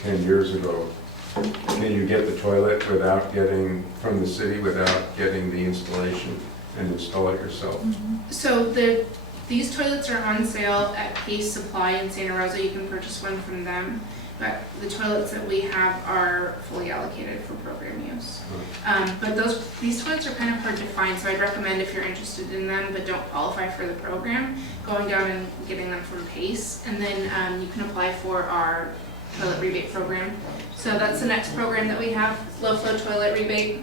10 years ago. Can you get the toilet without getting, from the city, without getting the installation and install it yourself? So these toilets are on sale at Pace Supply in Santa Rosa. You can purchase one from them. But the toilets that we have are fully allocated for program use. But these toilets are kind of hard to find, so I'd recommend if you're interested in them but don't qualify for the program, going down and getting them from Pace. And then you can apply for our toilet rebate program. So that's the next program that we have, low flow toilet rebate.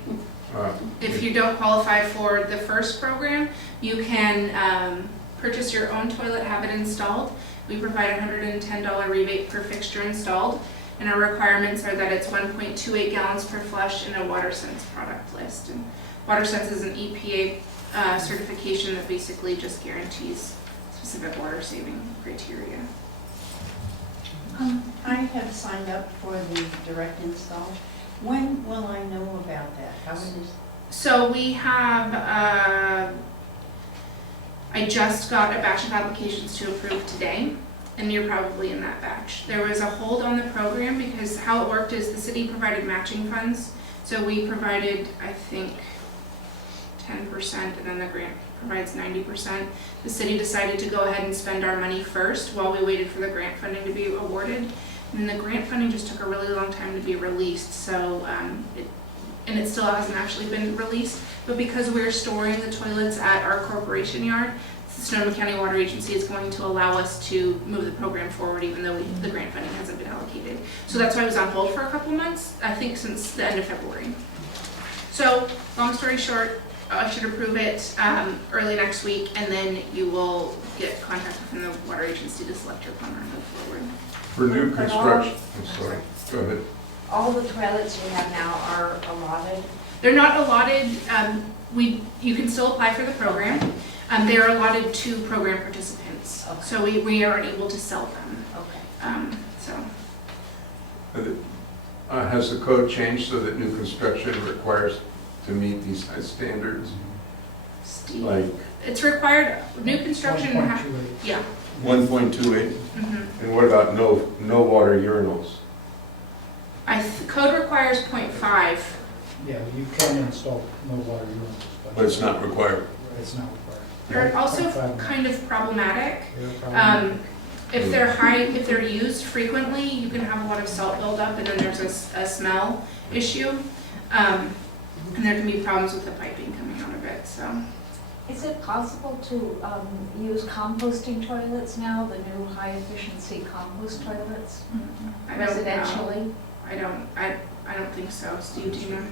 If you don't qualify for the first program, you can purchase your own toilet, have it installed. We provide a $110 rebate per fixture installed, and our requirements are that it's 1.28 gallons per flush and a WaterSense product list. And WaterSense is an EPA certification that basically just guarantees specific water saving criteria. I have signed up for the direct install. When will I know about that? How would this? So we have, I just got a batch of applications to approve today, and you're probably in that batch. There was a hold on the program because how it worked is the city provided matching funds. So we provided, I think, 10%, and then the grant provides 90%. The city decided to go ahead and spend our money first while we waited for the grant funding to be awarded. And the grant funding just took a really long time to be released, so it still hasn't actually been released. But because we're storing the toilets at our corporation yard, the Sonoma County Water Agency is going to allow us to move the program forward even though the grant funding hasn't been allocated. So that's why it was on hold for a couple months, I think since the end of February. So, long story short, I should approve it early next week, and then you will get contact from the water agency to select your plumber and move forward. For new construction, I'm sorry, go ahead. All the toilets we have now are allotted? They're not allotted, you can still apply for the program. They're allotted to program participants. Okay. So we aren't able to sell them. Okay. Has the code changed so that new construction requires to meet these standards? Steve, Like it's required, new construction, 1.28. yeah. 1.28? Mm-hmm. And what about no water urinals? Code requires 0.5. Yeah, you can install no water units. But it's not required. It's not required. They're also 0.5. kind of problematic. They're probably- If they're used frequently, you can have a lot of salt buildup, and then there's a smell issue. And there can be problems with the piping coming out of it, so. Is it possible to use composting toilets now, the new high-efficiency compost toilets, I don't know. residentially? I don't think so. Steve, do you know?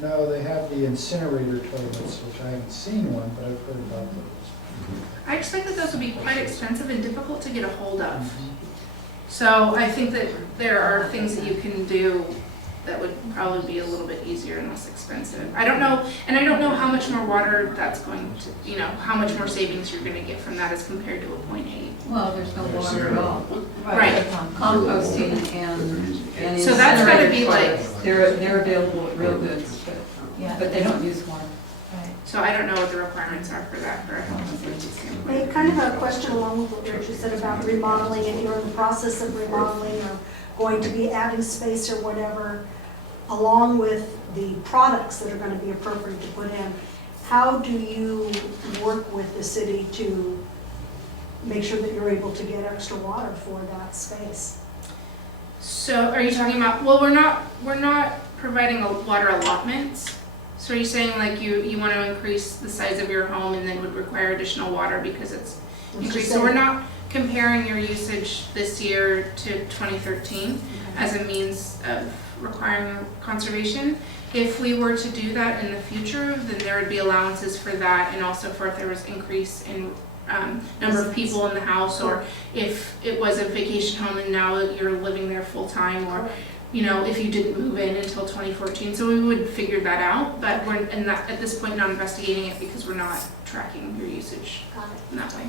No, they have the incinerator toilets, which I haven't seen one, but I've heard about those. I expect that those would be quite expensive and difficult to get a hold of. So I think that there are things that you can do that would probably be a little bit easier and less expensive. I don't know, and I don't know how much more water that's going to, how much more savings you're going to get from that as compared to a 0.8. Well, there's no water at all. Right. Composting and So that's gotta be incinerator like- toilets, They're available at Real Goods, but they don't use water. So I don't know what the requirements are for that for a health and safety standpoint. I kind of have a question along with what Richard said about remodeling. If you're in the process of remodeling or going to be adding space or whatever, along with the products that are going to be appropriate to put in, how do you work with the city to make sure that you're able to get extra water for that space? So are you talking about, well, we're not providing a water allotments. So are you saying like you want to increase the size of your home and then would require additional water because it's increased? So we're not comparing your usage this year to 2013 as a means of requiring conservation. If we were to do that in the future, then there would be allowances for that, and also for if there was increase in number of people in the house, or if it was a vacation home and now you're living there full time, or if you didn't move in until 2014. So we would figure that out, but we're at this point not investigating it because we're not tracking your usage in that way.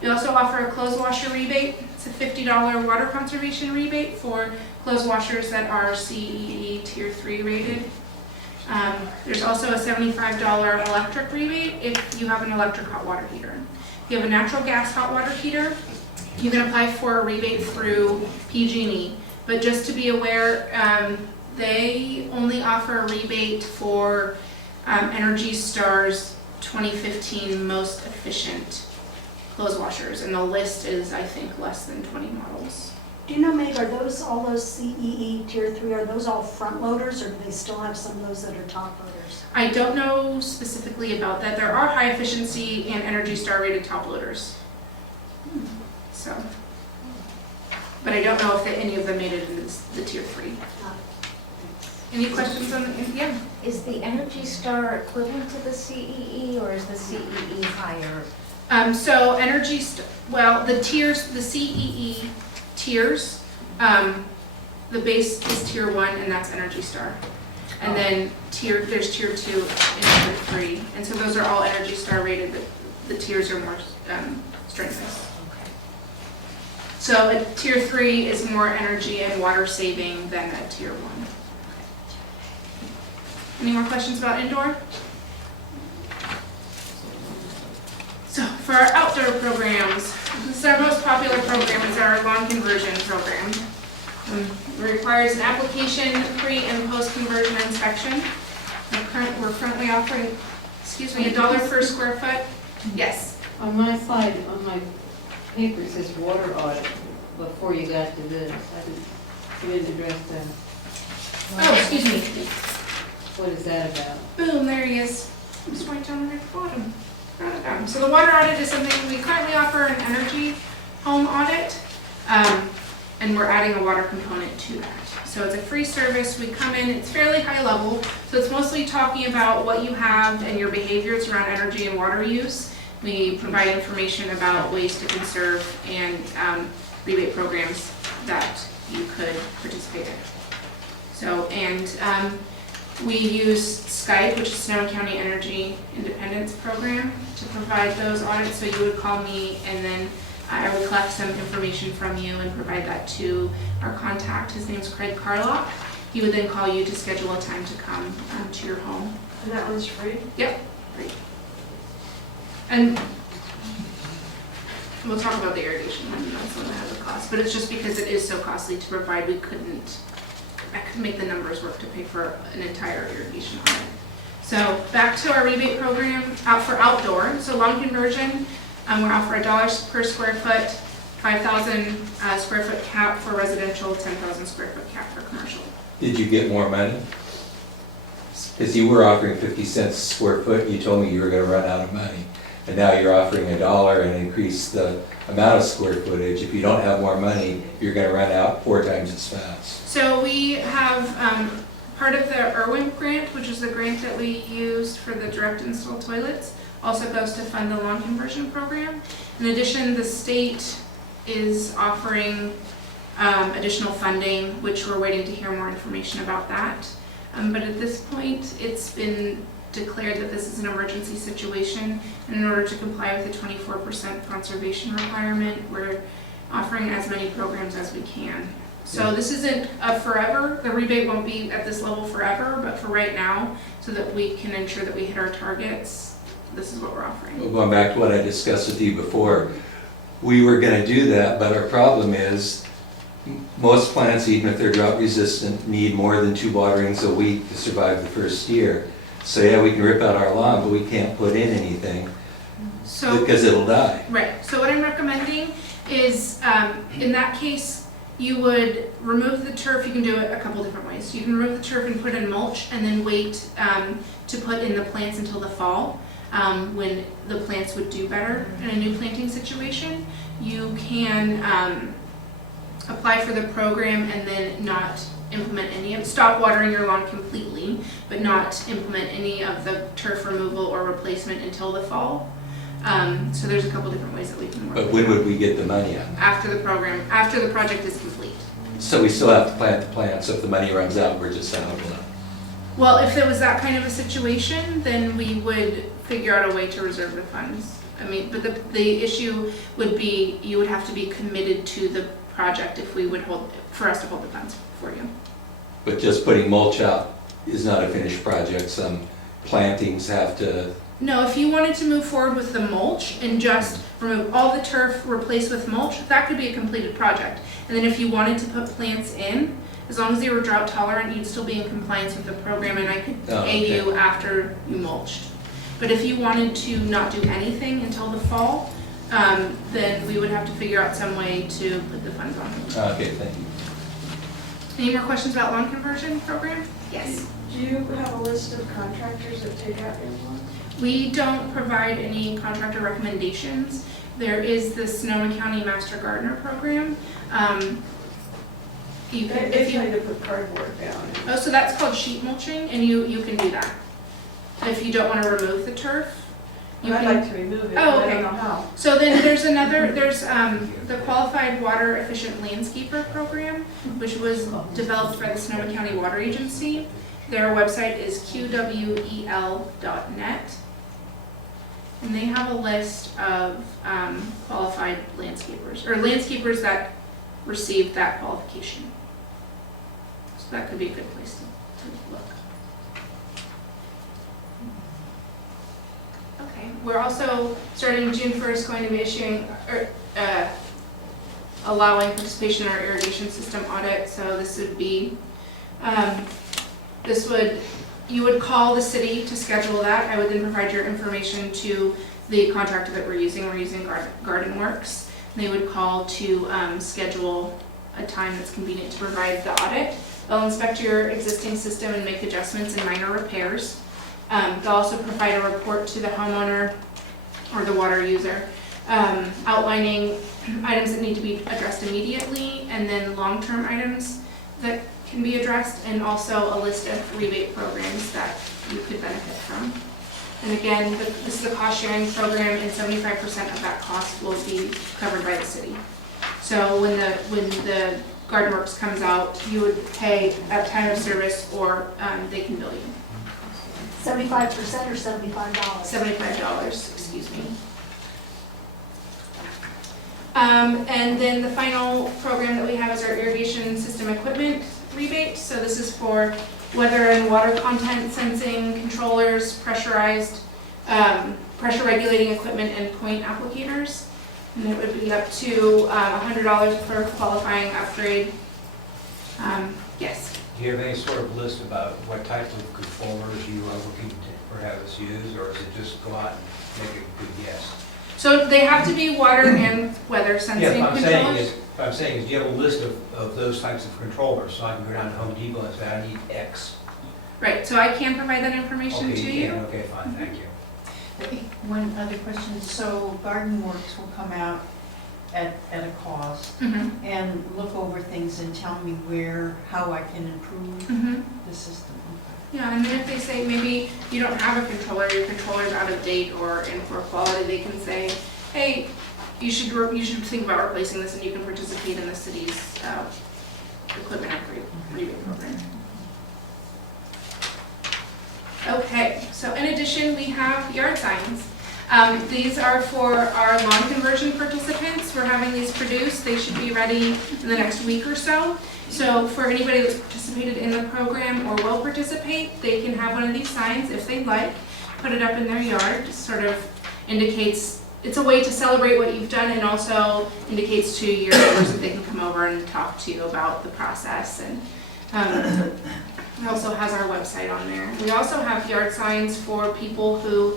We also offer a clothes washer rebate. It's a $50 water conservation rebate for clothes washers that are CEE Tier 3 rated. There's also a $75 electric rebate if you have an electric hot water heater. If you have a natural gas hot water heater, you can apply for a rebate through PG&E. But just to be aware, they only offer a rebate for Energy Star's 2015 most efficient clothes washers, and the list is, I think, less than 20 models. Do you know, Meg, are all those CEE Tier 3, are those all front loaders, or do they still have some of those that are top loaders? I don't know specifically about that. There are high efficiency and Energy Star rated top loaders. So, but I don't know if any of them made it into the Tier 3. Any questions on the, yeah? Is the Energy Star equivalent to the CEE, or is the CEE higher? So the tiers, the CEE tiers, the base is Tier 1, and that's Energy Star. And then there's Tier 2 and Tier 3. And so those are all Energy Star rated, but the tiers are more strenuous. So a Tier 3 is more energy and water saving than a Tier 1. Any more questions about indoor? So for our outdoor programs, this is our most popular program, is our lawn conversion program. It requires an application, pre and post conversion inspection. We're currently offering, $1 per square foot. Yes. On my slide, on my paper, it says water audit before you got to this. You didn't address that. Oh, excuse me. What is that about? Boom, there he is. Just right down there at the bottom. So the water audit is something we currently offer an energy home audit, and we're adding a water component to that. So it's a free service. We come in, it's fairly high level, so it's mostly talking about what you have and your behaviors around energy and water use. We provide information about ways to conserve and rebate programs that you could participate in. So, and we use Skype, which is Sonoma County Energy Independence Program, to provide those audits. So you would call me, and then I would collect some information from you and provide that to our contact. His name's Craig Carlock. He would then call you to schedule a time to come to your home. And that one's free? Yep, free. And we'll talk about the irrigation one, that's one that has a cost, but it's just because it is so costly to provide, I couldn't make the numbers work to pay for an entire irrigation audit. So back to our rebate program for outdoor. So lawn conversion, we offer $1 per square foot, 5,000 square foot cap for residential, 10,000 square foot cap for commercial. Did you get more money? Because you were offering 50 cents a square foot, you told me you were going to run out of money. And now you're offering $1 and increase the amount of square footage. If you don't have more money, you're going to run out 4 times as fast. So we have part of the Irwin grant, which is the grant that we used for the direct install toilets, also goes to fund the lawn conversion program. In addition, the state is offering additional funding, which we're waiting to hear more information about that. But at this point, it's been declared that this is an emergency situation, and in order to comply with the 24% conservation requirement, we're offering as many programs as we can. So this isn't a forever, the rebate won't be at this level forever, but for right now, so that we can ensure that we hit our targets, this is what we're offering. Well, going back to what I discussed with you before, we were going to do that, but our problem is most plants, even if they're drought resistant, need more than 2 waterings a week to survive the first year. So yeah, we can rip out our lawn, but we can't put in anything because it'll die. Right, so what I'm recommending is, in that case, You would remove the turf, you can do it a couple different ways. You can remove the turf and put in mulch and then wait to put in the plants until the fall, when the plants would do better in a new planting situation. You can apply for the program and then not implement any of, stop watering your lawn completely, but not implement any of the turf removal or replacement until the fall. So there's a couple different ways that we can work. But when would we get the money on that? After the program, after the project is complete. So we still have to plant the plant, so if the money runs out, we're just out of luck. Well, if there was that kind of a situation, then we would figure out a way to reserve the funds. I mean, but the issue would be, you would have to be committed to the project if we would for us to hold the funds for you. But just putting mulch out is not a finished project. Some plantings have to, No, if you wanted to move forward with the mulch and just remove all the turf, replace with mulch, that could be a completed project. And then if you wanted to put plants in, as long as they were drought tolerant, you'd still be in compliance with the program and I could pay you after you mulched. But if you wanted to not do anything until the fall, then we would have to figure out some way to put the funds on. okay, thank you. Any more questions about lawn conversion program? Yes. Do you have a list of contractors that take out your lawn? We don't provide any contractor recommendations. There is the Sonoma County Master Gardener Program. If you had to put cardboard down. Oh, so that's called sheet mulching, and you can do that. If you don't want to remove the turf. I'd like to remove it, but Oh, I okay. don't know how. So then there's the Qualified Water Efficient Landscaper Program, which was developed by the Sonoma County Water Agency. Their website is qwel.net. And they have a list of qualified landscapers, or landscapers that received that qualification. So that could be a good place to look. Okay, we're also, starting June 1st, going to be issuing, or allowing participation in our irrigation system audit. So this would be, you would call the city to schedule that. I would then provide your information to the contractor that we're using. We're using Garden Works. They would call to schedule a time that's convenient to provide the audit. They'll inspect your existing system and make adjustments and minor repairs. They'll also provide a report to the homeowner or the water user, outlining items that need to be addressed immediately, and then long-term items that can be addressed, and also a list of rebate programs that you could benefit from. And again, this is a cost-sharing program, and 75% of that cost will be covered by the city. So when the Garden Works comes out, you would pay at time of service, or they can bill you. 75% or $75? $75, excuse me. And then the final program that we have is our irrigation system equipment rebate. So this is for weather and water content sensing controllers, pressurized, pressure regulating equipment, and point applicators. And it would be up to $100 per qualifying upgrade. Yes. Do you have any sort of list about what type of controllers you are looking to have us use, or is it just go out and make a good guess? So they have to be water and weather sensing Yeah, controllers. what I'm saying is, do you have a list of those types of controllers, so I can go down to Home Depot and say, I need X? Right, so I can provide that information Okay, to you you. can. Okay, fine, thank you. One other question, so Garden Works will come out at a cost Mhm. and look over things and tell me how I can improve Mhm. the system. Yeah, and then if they say maybe you don't have a controller, your controller's out of date or in poor quality, they can say, hey, you should think about replacing this, and you can participate in the city's equipment upgrade rebate program. Okay, so in addition, we have yard signs. These are for our lawn conversion participants. We're having these produced. They should be ready in the next week or so. So for anybody that's participated in the program or will participate, they can have one of these signs if they'd like, put it up in their yard. Just sort of indicates, it's a way to celebrate what you've done, and also indicates to your neighbors that they can come over and talk to you about the process. And it also has our website on there. We also have yard signs for people who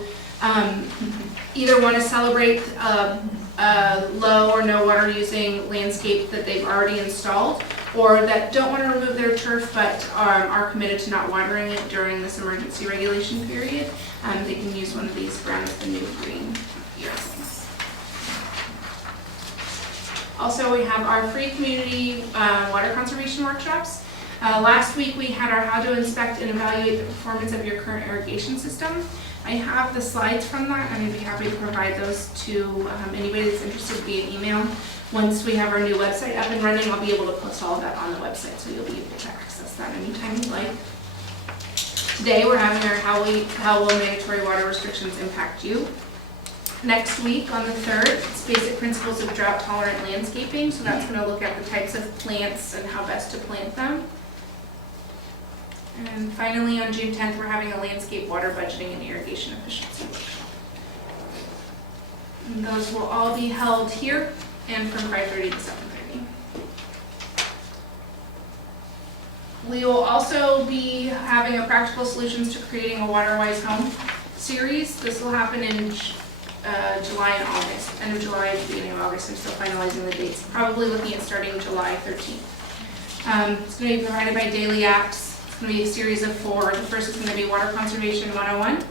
Either want to celebrate a low or no water using landscape that they've already installed, or that don't want to remove their turf but are committed to not watering it during this emergency regulation period, they can use one of these brown with the new green earrings. Also, we have our free community water conservation workshops. Last week we had our how to inspect and evaluate the performance of your current irrigation system. I have the slides from that, and I'd be happy to provide those to anybody that's interested via email. Once we have our new website up and running, I'll be able to post all of that on the website, so you'll be able to access that anytime you like. Today we're having our how will mandatory water restrictions impact you. Next week on the 3rd, it's basic principles of drought tolerant landscaping, so that's going to look at the types of plants and how best to plant them. And finally, on June 10th, we're having a landscape water budgeting and irrigation efficiency workshop. And those will all be held here and from 5:30 to 7:30. We will also be having a practical solutions to creating a water-wise home series. This will happen in July and August, end of July, beginning of August. I'm still finalizing the dates. Probably looking at starting July 13th. It's going to be provided by Daily Apps. It's going to be a series of 4. The first is going to be Water Conservation 101.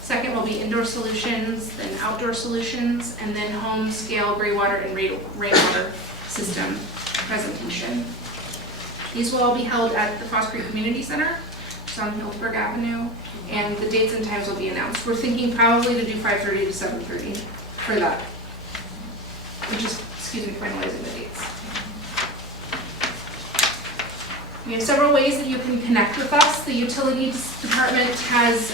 Second will be Indoor Solutions, then Outdoor Solutions, and then Home Scale Gray Water and Rainwater System presentation. These will all be held at the Foss Creek Community Center. It's on Healdsburg Avenue, and the dates and times will be announced. We're thinking probably to do 5:30 to 7:30 for that. We're just, finalizing the dates. We have several ways that you can connect with us. The Utilities Department has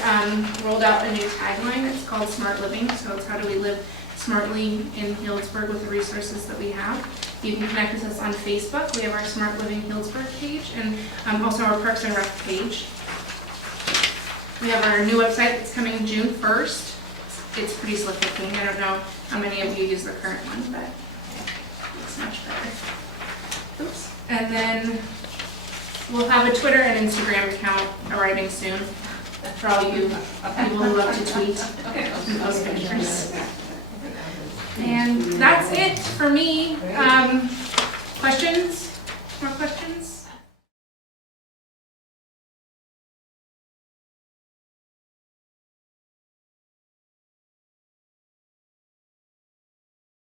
rolled out a new tagline. It's called Smart Living, so it's how do we live smartly in Healdsburg with the resources that we have. You can connect with us on Facebook. We have our Smart Living Healdsburg page, and also our Parks and Rec page. We have our new website that's coming June 1st. It's pretty slick looking. I don't know how many of you use the current one, but it's much better. Oops. And then we'll have a Twitter and Instagram account arriving soon for all you people who love to tweet and post pictures. And that's it for me.